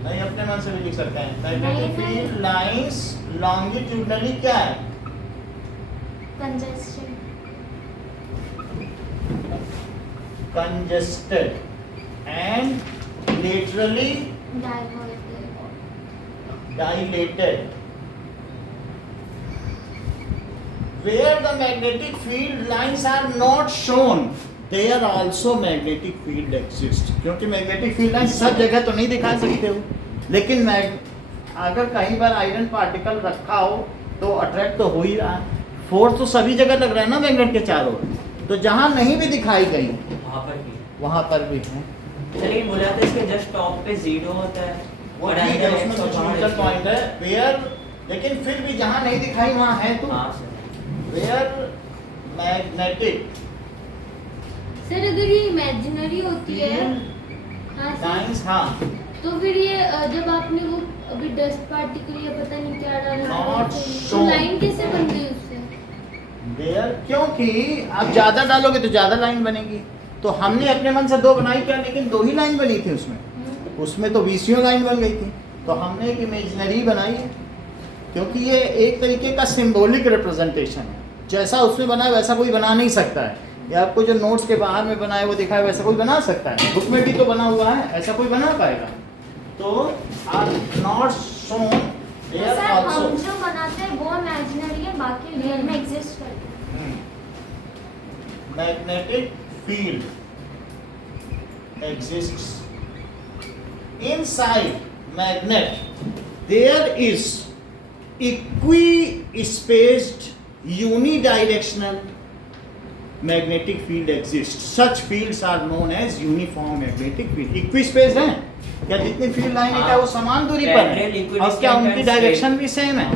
नहीं, अपने मन से भी लिख सकते हैं. मैग्नेटिक फील्ड लाइंस लॉन्गिट्यूडनली क्या है? Congested and laterally dilated. Where the magnetic field lines are not shown, there also magnetic field exists. क्योंकि magnetic field lines सब जगह तो नहीं दिखा सकते हो, लेकिन अगर कहीं पर आयरन पार्टिकल रखा हो तो अट्रैक्ट तो हो ही रहा है. फोर्स तो सभी जगह लग रहा है ना मैग्नेट के चारों. तो जहाँ नहीं भी दिखाई गई वहाँ पर भी है. चलिए, बोला था इसके जस्ट टॉप पे जीरो होता है, वो ठीक है, उसमें कुछ न्यूट्रल पॉइंट है वेयर, लेकिन फिर भी जहाँ नहीं दिखाई वहाँ है. तो वेयर मैग्नेटिक सर अगर ये इमेजिनरी होती है, हाँ सर, लाइंस, हाँ, तो फिर ये जब आपने वो अभी डस्ट पार्टिकल या पता नहीं क्या डाला Not तो shown. लाइन कैसे बन गई उससे? वेयर, क्योंकि आप ज़्यादा डालोगे तो ज़्यादा लाइन बनेगी. तो हमने अपने मन से दो बनाई क्या, लेकिन दो ही लाइन बनी थी उसमें तो 20 लाइन बन गई थी. तो हमने एक इमेजिनरी बनाई है, क्योंकि ये एक तरीके का सिंबॉलिक रिप्रेजेंटेशन है. जैसा उसमें बना है वैसा कोई बना नहीं सकता है. या आपको जो नोट्स के बाहर में बना है वो दिखा है वैसा कोई बना सकता है? बुक में भी तो बना हुआ है, ऐसा कोई बना पाएगा? तो are not shown there sir हम आल्सो. जो बनाते हैं वो इमेजिनरी है, बाकी रियल में एग्जिस्ट करते हैं. Magnetic field exists. Inside magnet there is equi-spaced unidirectional magnetic field exists. Such fields are known as uniform magnetic field. Equi-spaced है क्या? जितनी फील्ड लाइन है क्या वो समान दूरी पर है? और क्या उनकी डायरेक्शन भी सेम है?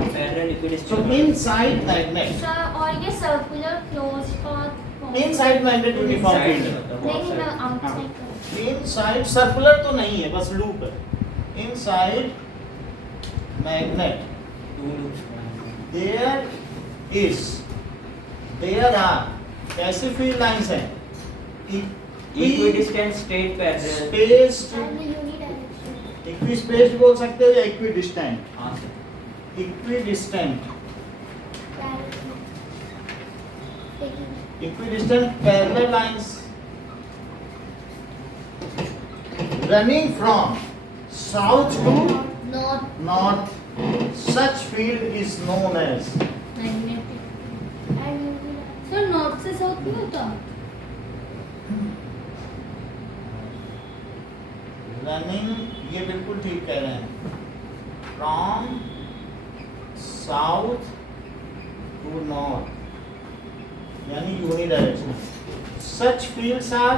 So inside magnet, सर और ये circular close path inside magnet uniform field है. नहीं मैं आउटसाइड कर. Inside सर्कुलर तो नहीं है, बस लूप है. Inside magnet there are कैसे फील्ड लाइंस हैं? Equidistant straight parallel. Spaced, unidirectional. Equispaced बोल सकते हो या इक्विडिस्टेंट. हाँ sir. Equidistant parallel lines. running from south to North north, such field is known as. magnetic. And UV sir north से साउथ नहीं होता? रनिंग, ये बिल्कुल ठीक कह रहे हैं, फ्रॉम साउथ टू नॉर्थ, यानी unidirectional. Such fields are,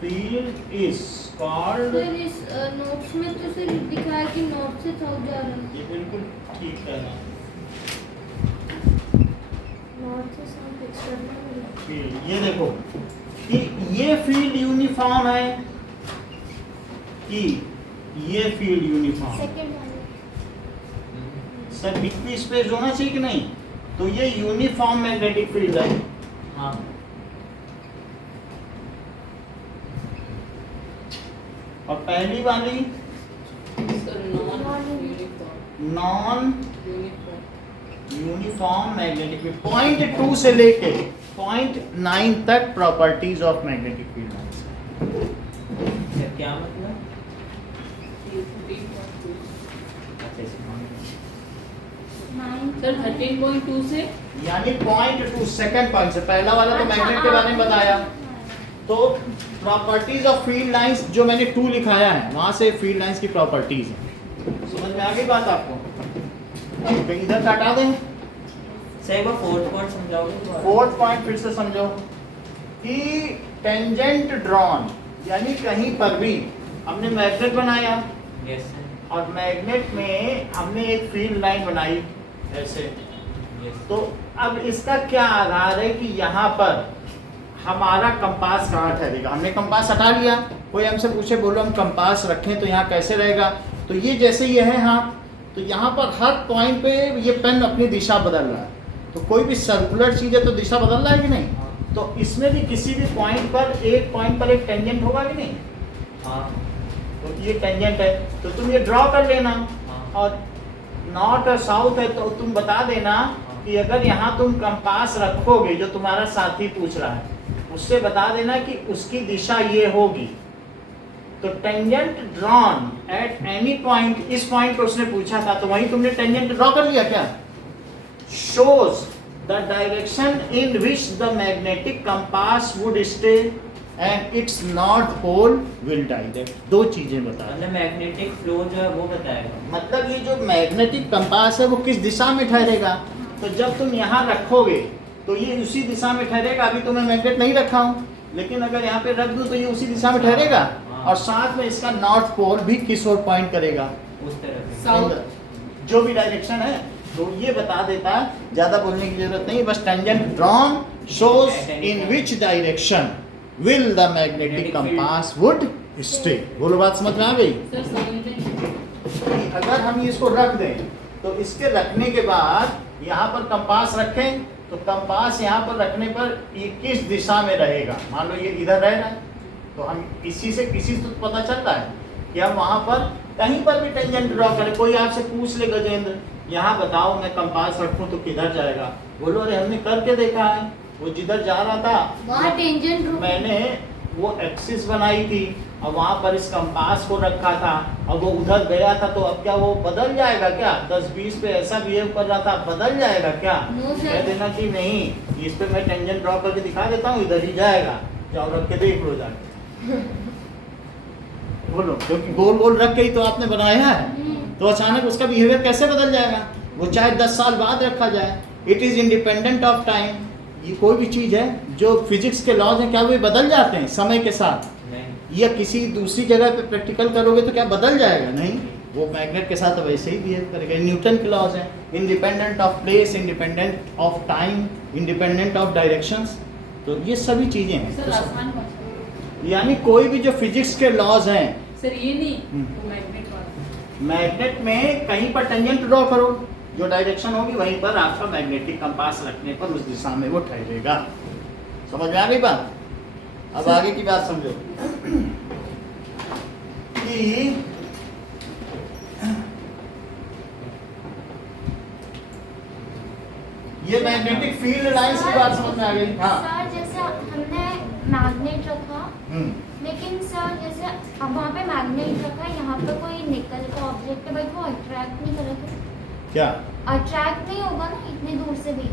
field is called. Sir इस नोट्स में तो सिर्फ दिखा है कि नॉर्थ से साउथ जा रहा है. ये बिल्कुल ठीक कह रहे हैं. नॉर्थ से साउथ एक्सटर्नल फील्ड, ये देखो कि ये फील्ड यूनिफॉर्म है कि ये फील्ड यूनिफॉर्म. सेकंड वाले. सर बीच में स्पेस होना चाहिए कि नहीं? तो ये यूनिफॉर्म मैग्नेटिक फील्ड है. हाँ. और पहली वाली non uniform magnetic field. Point 2 से लेके पॉइंट 9 तक properties of magnetic field. Sir क्या मतलब? अच्छा, इसे मान लो. 9 सर 13.2 से यानी पॉइंट 2 सेकंड पॉइंट से. पहला वाला तो मैग्नेट के बारे में बताया. तो प्रॉपर्टीज ऑफ फील्ड लाइंस जो मैंने 2 लिखाया है, वहां से फील्ड लाइंस की प्रॉपर्टीज है. समझ में आ गई बात आपको? तो इधर हटा दें. सर एक बार फोर्थ पॉइंट समझाओगे दोबारा? फोर्थ पॉइंट फिर से समझो कि टेंजेंट ड्रॉन, यानी कहीं पर भी हमने मैग्नेट बनाया यस सर. और मैग्नेट में हमने एक फील्ड लाइन बनाई ऐसे. यस. तो अब इसका क्या आधार है कि यहाँ पर हमारा कंपास कहाँ ठहरेगा? हमने कंपास हटा लिया. कोई हमसे पूछे बोलो हम कंपास रखें तो यहाँ कैसे रहेगा? तो ये जैसे ये है हाथ, तो यहाँ पर हर पॉइंट पे ये पेन अपनी दिशा बदल रहा है. तो कोई भी सर्कुलर चीज़ है तो दिशा बदल रहा है कि नहीं? तो इसमें भी किसी भी पॉइंट पर एक टेंजेंट होगा कि नहीं? हाँ. तो ये टेंजेंट है, तो तुम ये ड्रॉ कर लेना. हाँ. और नॉर्थ और साउथ है तो तुम बता देना कि अगर यहाँ तुम कंपास रखोगे, जो तुम्हारा साथी पूछ रहा है उससे बता देना कि उसकी दिशा ये होगी. तो tangent drawn at any point, इस पॉइंट पर उसने पूछा था तो वहीं तुमने टेंजेंट ड्रॉ कर लिया क्या? Shows the direction in which the magnetic compass would stay and its north pole will direct. 2 चीजें बता रहे. मतलब मैग्नेटिक फ्लो जो है वो बताएगा. मतलब ये जो मैग्नेटिक कंपास है वो किस दिशा में ठहरेगा? तो जब तुम यहाँ रखोगे तो ये उसी दिशा में ठहरेगा. अभी तो मैं मैग्नेट नहीं रखा हूँ, लेकिन अगर यहाँ पे रख दूँ तो ये उसी दिशा में ठहरेगा. हाँ. और साथ में इसका नॉर्थ पोल भी किस ओर पॉइंट करेगा? उस तरह से. साउथ जो भी डायरेक्शन है. तो ये बता देता है, ज्यादा बोलने की जरूरत नहीं. बस tangent drawn shows in which direction will the magnetic compass would stay. बोलो बात समझ में आ गई? सर समझें. अगर हम इसको रख दें तो इसके रखने के बाद यहाँ पर कंपास रखें तो कंपास यहाँ पर रखने पर ये किस दिशा में रहेगा? मान लो ये इधर रह रहा है तो हम इसी से किसी से तो पता चलता है कि हम वहाँ पर कहीं पर भी टेंजेंट ड्रॉ करें. कोई आपसे पूछ ले गजेंद्र यहाँ बताओ मैं कंपास रखूँ तो किधर जाएगा? बोलो अरे हमने करके देखा है, वो जिधर जा रहा था वहाँ टेंजेंट मैंने वो एक्सिस बनाई थी और वहाँ पर इस कंपास को रखा था और वो उधर गया था. तो अब क्या वो बदल जाएगा क्या? 10-20 पे ऐसा बिहेव कर रहा था, बदल जाएगा क्या? No, sir. कह देना कि नहीं, इस पे मैं टेंजेंट ड्रॉ करके दिखा देता हूँ, इधर ही जाएगा. जाओ रख के देख लो जाके. बोलो, क्योंकि गोल गोल रख के ही तो आपने बनाया है. तो अचानक उसका बिहेवियर कैसे बदल जाएगा? वो चाहे 10 साल बाद रखा जाए. It is independent of time. ये कोई भी चीज़ है जो फिजिक्स के लॉज हैं, क्या वो बदल जाते हैं समय के साथ? नहीं. या किसी दूसरी जगह पे प्रैक्टिकल करोगे तो क्या बदल जाएगा? नहीं. वो मैग्नेट के साथ वैसे ही बिहेव करेगा. न्यूटन के लॉज हैं, independent of place, independent of time, independent of directions. तो ये सभी चीज़ें हैं. सर तो आसान भाषा. यानी कोई भी जो फिजिक्स के लॉज हैं, सर ये नहीं वो मैग्नेट वाला. मैग्नेट में कहीं पर टेंजेंट ड्रॉ करो, जो डायरेक्शन होगी वहीं पर आपका मैग्नेटिक कंपास रखने पर उस दिशा में वो ठहरेगा. समझ में आ गई बात? अब आगे की बात समझो कि ये मैग्नेटिक फील्ड लाइंस की बात समझ में आ गई? हाँ. सर जैसे हमने मैग्नेट रखा, हम्म, लेकिन सर जैसे अब वहाँ पे मैग्नेट रखा है, यहाँ पे कोई निकल का ऑब्जेक्ट है, भाई वो अट्रैक्ट नहीं करेगा, क्या अट्रैक्ट नहीं होगा ना इतनी दूर से भी।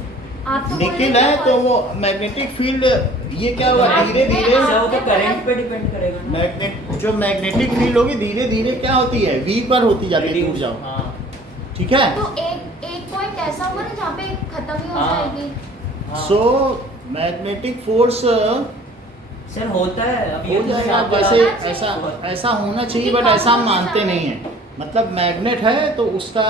आप तो बोल निकिल रहे है थे तो वो मैग्नेटिक फील्ड, ये क्या हुआ धीरे धीरे सर वो तो करंट पे डिपेंड करेगा ना। मैग्नेट जो मैग्नेटिक फील्ड होगी धीरे धीरे क्या होती है, वी पर होती जाती है, दूर जाओ, हाँ ठीक है। तो एक पॉइंट ऐसा होगा ना जहाँ पे खत्म ही हो हाँ। जाएगी। हाँ। सो मैग्नेटिक फोर्स सर होता है अभी हो ये तो जाएगा, आप वैसे बता- ऐसा ऐसा होना चाहिए, बट ऐसा हम मानते नहीं है। मतलब मैग्नेट है तो उसका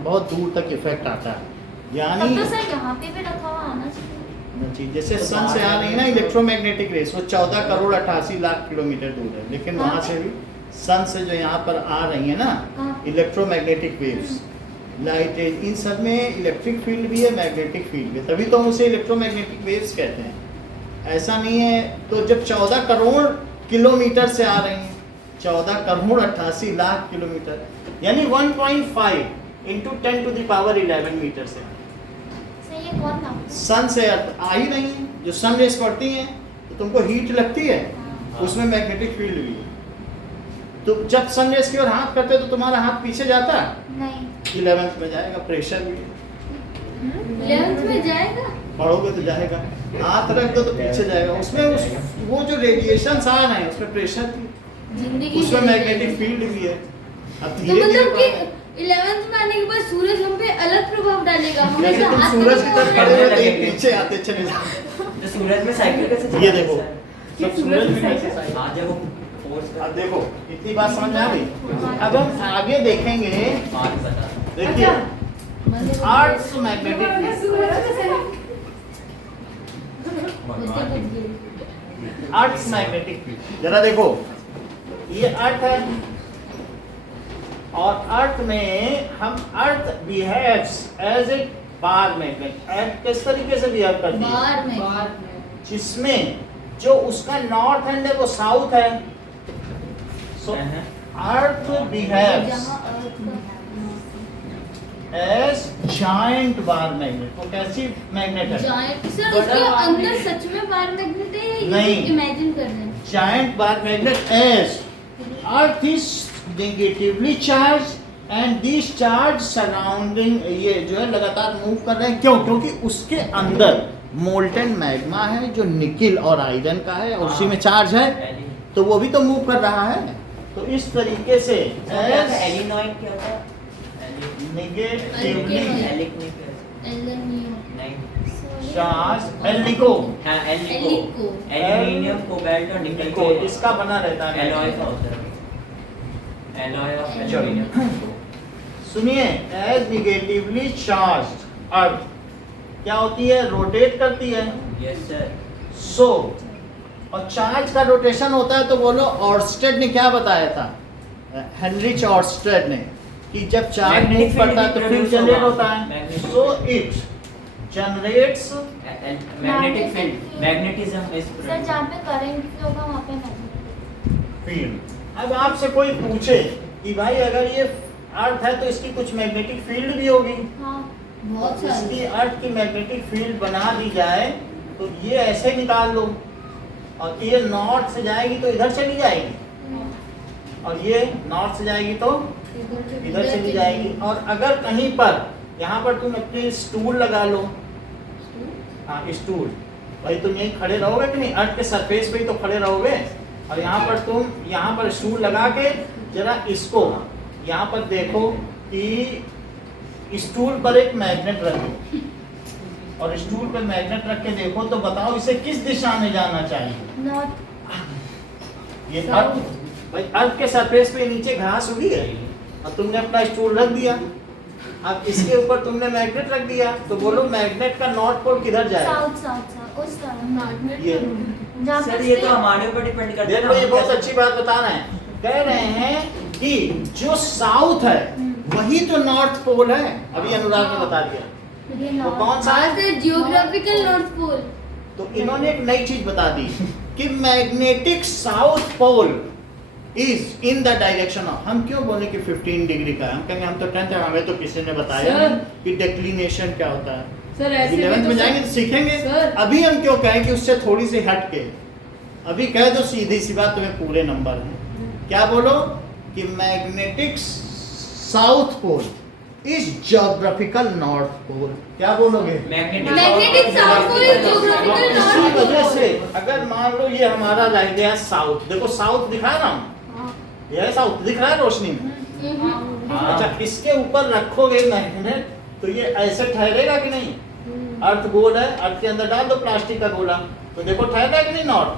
बहुत दूर तक इफेक्ट आता है, तब यानी तो सर यहाँ पे भी रखा हुआ आना चाहिए। जैसे सन से आ रही है ना इलेक्ट्रोमैग्नेटिक रेस, वो 14 करोड़ 88 लाख किलोमीटर दूर है, लेकिन वहाँ से भी सन से जो यहाँ पर आ रही है ना हाँ। इलेक्ट्रोमैग्नेटिक वेव्स, लाइट, इन सब में इलेक्ट्रिक फील्ड भी है, मैग्नेटिक फील्ड भी है, तभी तो हम उसे इलेक्ट्रोमैग्नेटिक वेव्स कहते हैं। ऐसा नहीं है, तो जब 14 करोड़ किलोमीटर से आ रही हैं, 14 करोड़ 88 लाख किलोमीटर, यानी 1.5 into 10 to the power 11 metre से सर ये कौन था? सन से आ ही नहीं है। जो सन रेस पड़ती हैं तो तुमको हीट लगती है, हाँ। उसमें मैग्नेटिक फील्ड भी है। तो जब सन रेस की ओर हाथ करते हो तो तुम्हारा हाथ पीछे जाता है, नहीं 11th में जाएगा, प्रेशर भी 11th में जाएगा। पढ़ोगे तो जाएगा, हाथ रख दो तो पीछे जाएगा, उसमें वो जो रेडिएशन आ रहे हैं उसमें प्रेशर भी, जिंदगी उसमें चली मैग्नेटिक जाएगी। फील्ड भी है। अब तो धीरे मतलब धीरे कि 11th में आने के बाद सूरज हम पे अलग प्रभाव डालेगा, जैसे हमेशा तुम हाथ सूरज की तरफ खड़े हुए तो ये लगेगा। पीछे आते चले जाओ। तो सूरज में साइकिल कैसे चलता ये है देखो, सर? सब सूरज भी कैसे हाँ जब वो फोर्स अब देखो इतनी बात समझ में आ गई। अब हम आगे देखेंगे, बात बता देखिए earth's magnetic earth magnetic field, जरा देखो ये अर्थ है और अर्थ में हम earth behaves as a bar magnet. Earth किस तरीके से बिहेव करती है, बार में बार में जिसमें जो उसका नॉर्थ एंड है वो साउथ है। सो अर्थ बिहेव्स जहाँ अर्थ का एज जायंट बार मैग्नेट। वो कैसी मैग्नेट है, जायंट सर बड़ा उसके बार अंदर में- सच में बार मैग्नेट है या नहीं। इमेजिन कर रहे हैं? giant bar magnet as earth is negatively charged and these charge surrounding ये जो है लगातार मूव कर रहे हैं। क्यों? क्योंकि उसके अंदर मोल्टेन मैग्मा है जो निकिल और आयरन का है और उसी में चार्ज है, तो वो भी तो मूव कर रहा है। तो इस तरीके से as एलिनॉइड क्या होता है? negatively एलिक नहीं क्या? एलन न्यू नहीं charged एलिको हाँ एलिको एलिको। एल्यूमिनियम कोबाल्ट और निकल निको इसका बना रहता है। एलॉय का होता है, एलॉय ऑफ एल्यूमिनियम। सुनिए, एज निगेटिवली चार्ज्ड अर्थ क्या होती है, रोटेट करती है। Yes sir. सो और चार्ज का रोटेशन होता है तो बोलो ऑर्स्टेड ने क्या बताया था, हेनरिच ऑर्स्टेड ने, कि जब चार्ज Magnetic मूव करता है तो field फील्ड produce जनरेट होगा। होता है। Magnetic so it generates magnetic field, magnetism is sir जहाँ पे करंट होगा वहाँ पे मैग्नेट। फील्ड। अब आपसे कोई पूछे कि भाई अगर ये अर्थ है तो इसकी कुछ मैग्नेटिक फील्ड भी होगी, हाँ बहुत इसकी सारे अर्थ की मैग्नेटिक फील्ड बना दी जाए तो ये ऐसे निकाल लो, और ये नॉर्थ से जाएगी तो इधर चली जाएगी, और ये नॉर्थ से जाएगी तो इधर चली जाएगी। और अगर कहीं पर यहाँ पर तुम अपनी स्टूल लगा लो, हाँ स्टूल, भाई तुम यहीं खड़े रहोगे कि नहीं, अर्थ के सरफेस पे ही तो खड़े रहोगे, और यहाँ पर तुम यहाँ पर स्टूल लगा के जरा इसको यहाँ पर देखो कि स्टूल पर एक मैग्नेट रखो, और स्टूल पर मैग्नेट रख के देखो तो बताओ इसे किस दिशा में जाना चाहिए। नॉर्थ। ये अर्थ, भाई अर्थ के सरफेस पे नीचे घास उगी है और तुमने अपना स्टूल रख दिया, अब इसके ऊपर तुमने मैग्नेट रख दिया, तो बोलो मैग्नेट का नॉर्थ पोल किधर जाएगा। साउथ साउथ साउथ उस तरफ मैग्नेट ये जहाँ सर पे ये तो से- हमारे ऊपर डिपेंड करता है देखो ना, ये हम बहुत कैसे- अच्छी बात बता रहे हैं, कह रहे हैं कि जो साउथ है वही तो नॉर्थ पोल है। अभी अनुराग ने बता दिया, ये वो नॉर्थ। कौन सा है। Geographical north pole. तो इन्होंने एक नई चीज बता दी कि magnetic south pole is in the direction of, हम क्यों बोले कि 15 डिग्री का है, हम कहेंगे हम तो 10th है, हमें तो किसी ने बताया Sir. नहीं कि डिक्लिनेशन क्या होता है। सर ऐसे 11th में भी तो जाएंगे तो सीखेंगे। Sir. अभी हम क्यों कहें कि उससे थोड़ी सी हट के अभी कह दो सीधी सी बात, तुम्हें पूरे नंबर हैं। क्या बोलो कि magnetic south pole is geographical north pole. क्या बोलोगे? Magnetic south pole is geographical इसी नॉर्थ वजह पोल। से अगर मान लो ये हमारा रह गया साउथ, देखो साउथ दिखा रहा हूँ, ये साउथ दिख रहा है रोशनी में। अच्छा, इसके ऊपर रखोगे मैग्नेट तो ये ऐसे ठहरेगा कि नहीं? अर्थ गोल है, अर्थ के अंदर डाल दो प्लास्टिक का गोला, तो देखो ठहर रहा है कि नहीं नॉर्थ?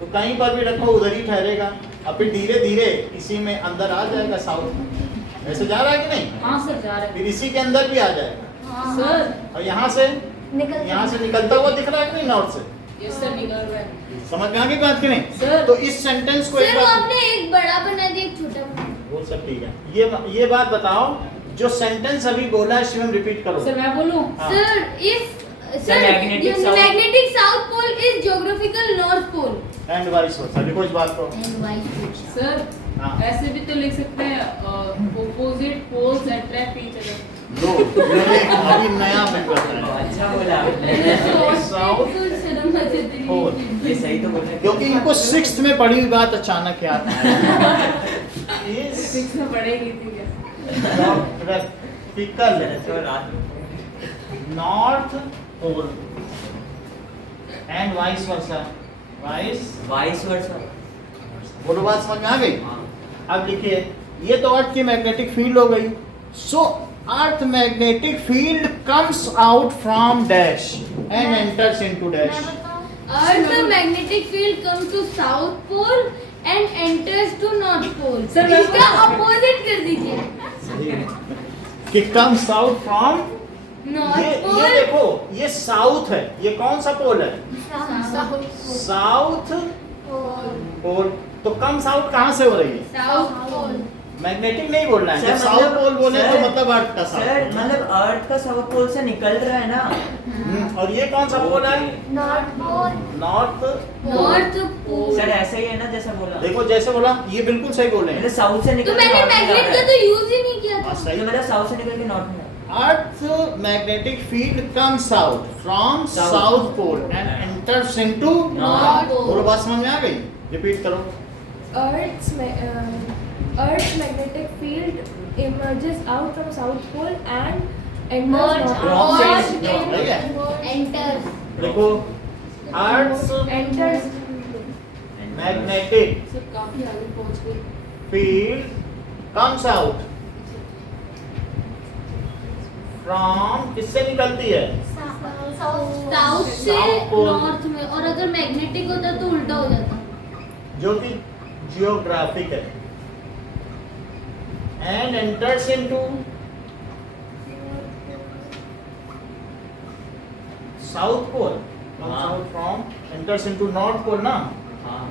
तो कहीं पर भी रखो उधर ही ठहरेगा, और फिर धीरे धीरे इसी में अंदर आ जाएगा साउथ। ऐसे जा रहा है कि नहीं? हाँ सर जा रहे फिर इसी के अंदर भी आ जाएगा, हैं सर। और यहाँ से निकलता हुआ दिख रहा है कि नहीं नॉर्थ से? यस सर निकल रहा है समझ में आ गई बात कि नहीं? सर। तो इस सेंटेंस को एक सर वो बार, आपने एक बड़ा बना दिया, एक छोटा बना दिया। वो सब ठीक है। ये बात बताओ, जो सेंटेंस अभी बोला है शिवम रिपीट करो। सर मैं बोलूं? हाँ। Sir if Sir, magnetic south pole is geographical north pole and vice versa, देखो इस बात को। एंड वाइस सर हाँ। ऐसे भी तो लिख सकते हैं opposite poles attract each other. लो ये अभी नया मैं कर रहा हूँ। अच्छा बोला आपने। साउथ पोल, ये सही तो बोला। क्योंकि इनको 6th में पढ़ी हुई बात अचानक याद आई। इस 6 में पढ़ेगी थी क्या? ज्योग्राफिकल तो रात में north pole and vice versa, vice versa. बोलो बात समझ में आ गई? हाँ। अब लिखिए, ये तो अर्थ की मैग्नेटिक फील्ड हो गई। So earth magnetic field comes out from dash and enters into dash. Earth magnetic field come to south pole and enters to north pole. Sir, इसका अपोजिट कर दीजिए। कि कम्स आउट फ्रॉम, नॉर्थ ये पोल देखो, ये साउथ है, ये कौन सा पोल है? South pole. तो कम्स आउट कहाँ से हो रही है? साउथ पोल। मैग्नेटिक नहीं बोलना है। सर, जब साउथ मतलब- पोल बोले तो सर- मतलब अर्थ का सर साउथ। मतलब अर्थ का साउथ पोल से निकल रहा है ना। और ये कौन सा पोल है? North pole. North. North pole. Sir ऐसा ही है ना जैसा बोला। देखो जैसे बोला, ये बिल्कुल सही बोले हैं। मतलब साउथ से तो निकल मैंने मैग्नेट का तो यूज ही नहीं किया हाँ, था। सही। मतलब साउथ से निकल के नॉर्थ में। Earth magnetic field comes out from South. South Pole and enters into North Pole. बोलो बात समझ में आ गई? रिपीट करो। Earth's magnetic field emerges out from South Pole and enters Merge North Wrong Pole. side. ठीक है? एंटर्स। देखो, Earth's Enters magnetic सर काफी आगे पहुंच गए। field comes out from, किससे निकलती है? साउथ से South Pole. नॉर्थ में, और अगर मैग्नेटिक होता तो उल्टा हो जाता। जो कि जियोग्राफिक है। And enters into South Pole. Comes हाँ। out from, enters into North Pole ना? हाँ।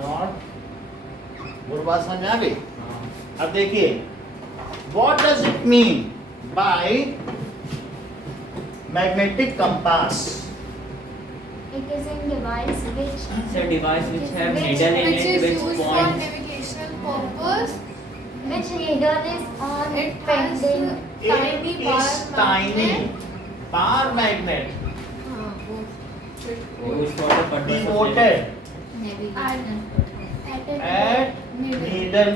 नॉर्थ। वो बात समझ में आ गई? हाँ। अब देखिए, what does it mean by magnetic compass? It is a device which Sir, device which have Which- needle in Which it is which used for points. navigational purpose. needle is on It has pending. tiny It bar is tiny bar magnet Used for the purpose of devoted navigation. at needle।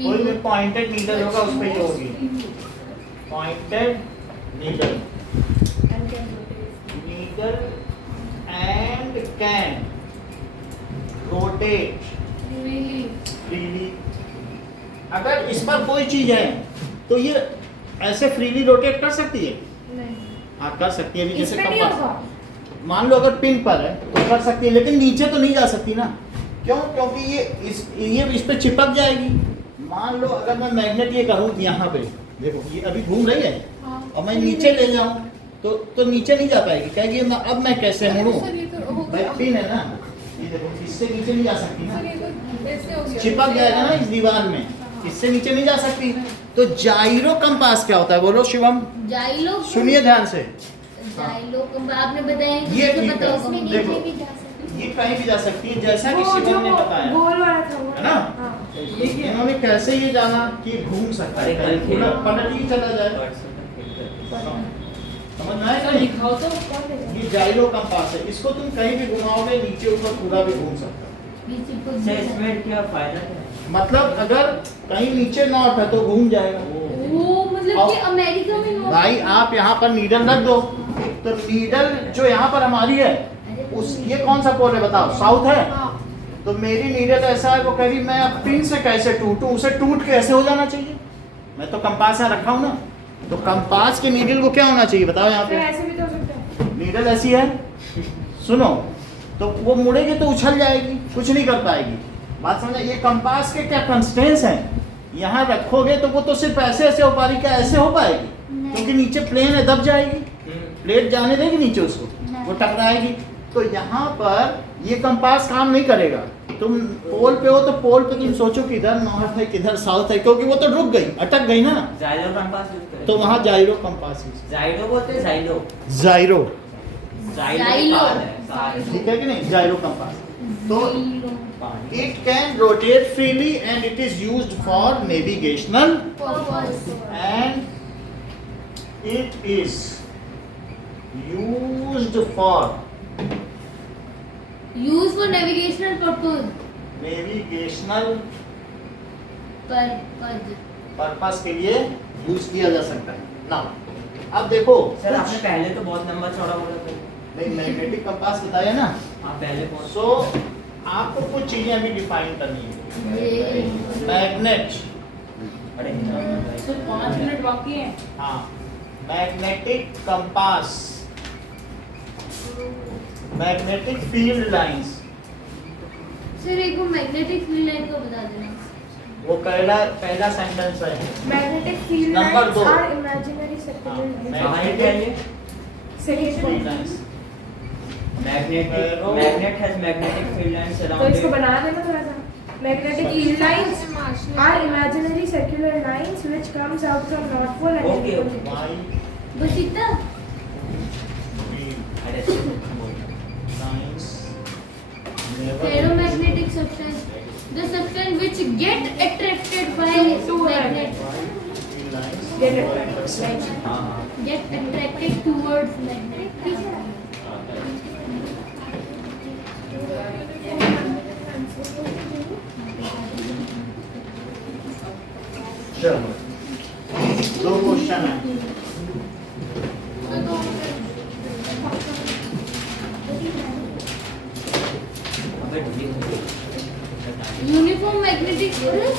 कोई भी पॉइंटेड नीडल होगा उस पे ही होगी। Pointed needle, needle and can rotate freely. अगर इस पर कोई चीज है तो ये ऐसे फ्रीली रोटेट कर सकती है? हाँ कर सकती है। अभी जैसे इसमें नहीं कंपास, होगा। मान लो अगर पिन पर है तो कर सकती है, लेकिन नीचे तो नहीं जा सकती ना। क्यों? क्योंकि ये इस पे चिपक जाएगी। मान लो अगर मैं मैग्नेट ये करूँ यहाँ पे, देखो ये अभी घूम रही है, और मैं नीचे ले जाऊँ तो नीचे नहीं जा पाएगी। कहेगी अब मैं कैसे मुड़ूँ? सर ये तो हो भाई गया। पिन है ना, ये देखो इससे नीचे नहीं जा सकती ना, सर ये तो ऐसे हो गया। चिपक जाएगा ना इस दीवार में, इससे नीचे नहीं जा सकती। तो जाइरो कंपास क्या होता है? बोलो शिवम, जाइलो। सुनिए ध्यान से। जाइलो आपने बताया कि ये मुझे ठीक पता है। होगा। इसमें देखो। नीचे भी जा सकती ये कहीं भी जा सकती है, जैसा कि वो जो शिवम ने बताया गोल वाला था वो है ना? हाँ। इन्होंने कैसे ये जाना कि घूम सकता है, अरे कल पलट ही चला जाए। Birds of the feather. समझ समझ में आया सर नहीं? दिखाओ तो ये जाइरो कंपास है, इसको तुम कहीं भी घुमाओगे नीचे ऊपर पूरा भी घूम सकता है। सर इसमें क्या फायदा क्या है? मतलब अगर कहीं नीचे नॉट है तो घूम जाएगा। वो मतलब कि अमेरिका में नॉट भाई आप यहाँ पर नीडल रख दो, तो नीडल जो यहाँ पर हमारी है उस ये कौन सा पोल है बताओ, साउथ है। तो मेरी नीडल ऐसा है, वो कह रही मैं अब पिन से कैसे टूटूं, उसे टूट के ऐसे हो जाना चाहिए। मैं तो कंपास यहाँ रखा हूँ ना, तो कंपास के नीडल को क्या होना चाहिए बताओ यहाँ सर पे। ऐसे भी तो हो सकता है। नीडल ऐसी है, सुनो, तो वो मुड़ेगी तो उछल जाएगी, कुछ नहीं कर पाएगी। बात समझे? ये कंपास के क्या कंस्ट्रेंट्स हैं, यहाँ रखोगे तो वो तो सिर्फ ऐसे ऐसे हो पा रही, क्या ऐसे हो पाएगी? क्योंकि नीचे प्लेन है, दब जाएगी, प्लेट जाने देगी नीचे उसको, वो टकराएगी। तो यहाँ पर ये कंपास काम नहीं करेगा। तुम पोल पे हो तो पोल पे तुम सोचो किधर नॉर्थ है किधर साउथ है, क्योंकि वो तो रुक गई, अटक गई ना, जाइरो कंपास यूज करें। तो वहाँ जाइरो कंपास यूज। जाइरो बोलते हैं, जाइलो। जाइरो, जाइलो ठीक है कि नहीं, जाइरो कंपास। तो it can rotate freely and it is used for navigational and it is used for use for navigational purpose navigational purpose purpose के लिए यूज किया जा सकता है। ना अब देखो सर आपने पहले तो बहुत लंबा चौड़ा बोला था। नहीं, मैग्नेटिक कंपास बताया ना। आप पहले बहुत सो आपको कुछ चीजें अभी डिफाइन करनी है। मैग्नेट, अरे सर 5 मिनट बाकी हैं। हाँ, magnetic compass, magnetic field lines, sir एक को मैग्नेटिक फील्ड लाइन को बता देना। वो पहला सेंटेंस है। मैग्नेटिक फील्ड नंबर लाइंस दो। Are imaginary circular lines. कहाँ है क्या ये? Second field lines, Magnet has magnetic field lines तो around इसको it. बना देना थोड़ा सा। Magnetic field lines are imaginary circular lines which comes out from North Pole and Okay, South okay. Pole. Why बस इतना अरे lines ferromagnetic substance, the substance which get attracted by magnet, field lines Get attracted. Like, हाँ हाँ get attracted towards magnet. चलो दो क्वेश्चन है। अबे ठीक है। Uniform magnetic force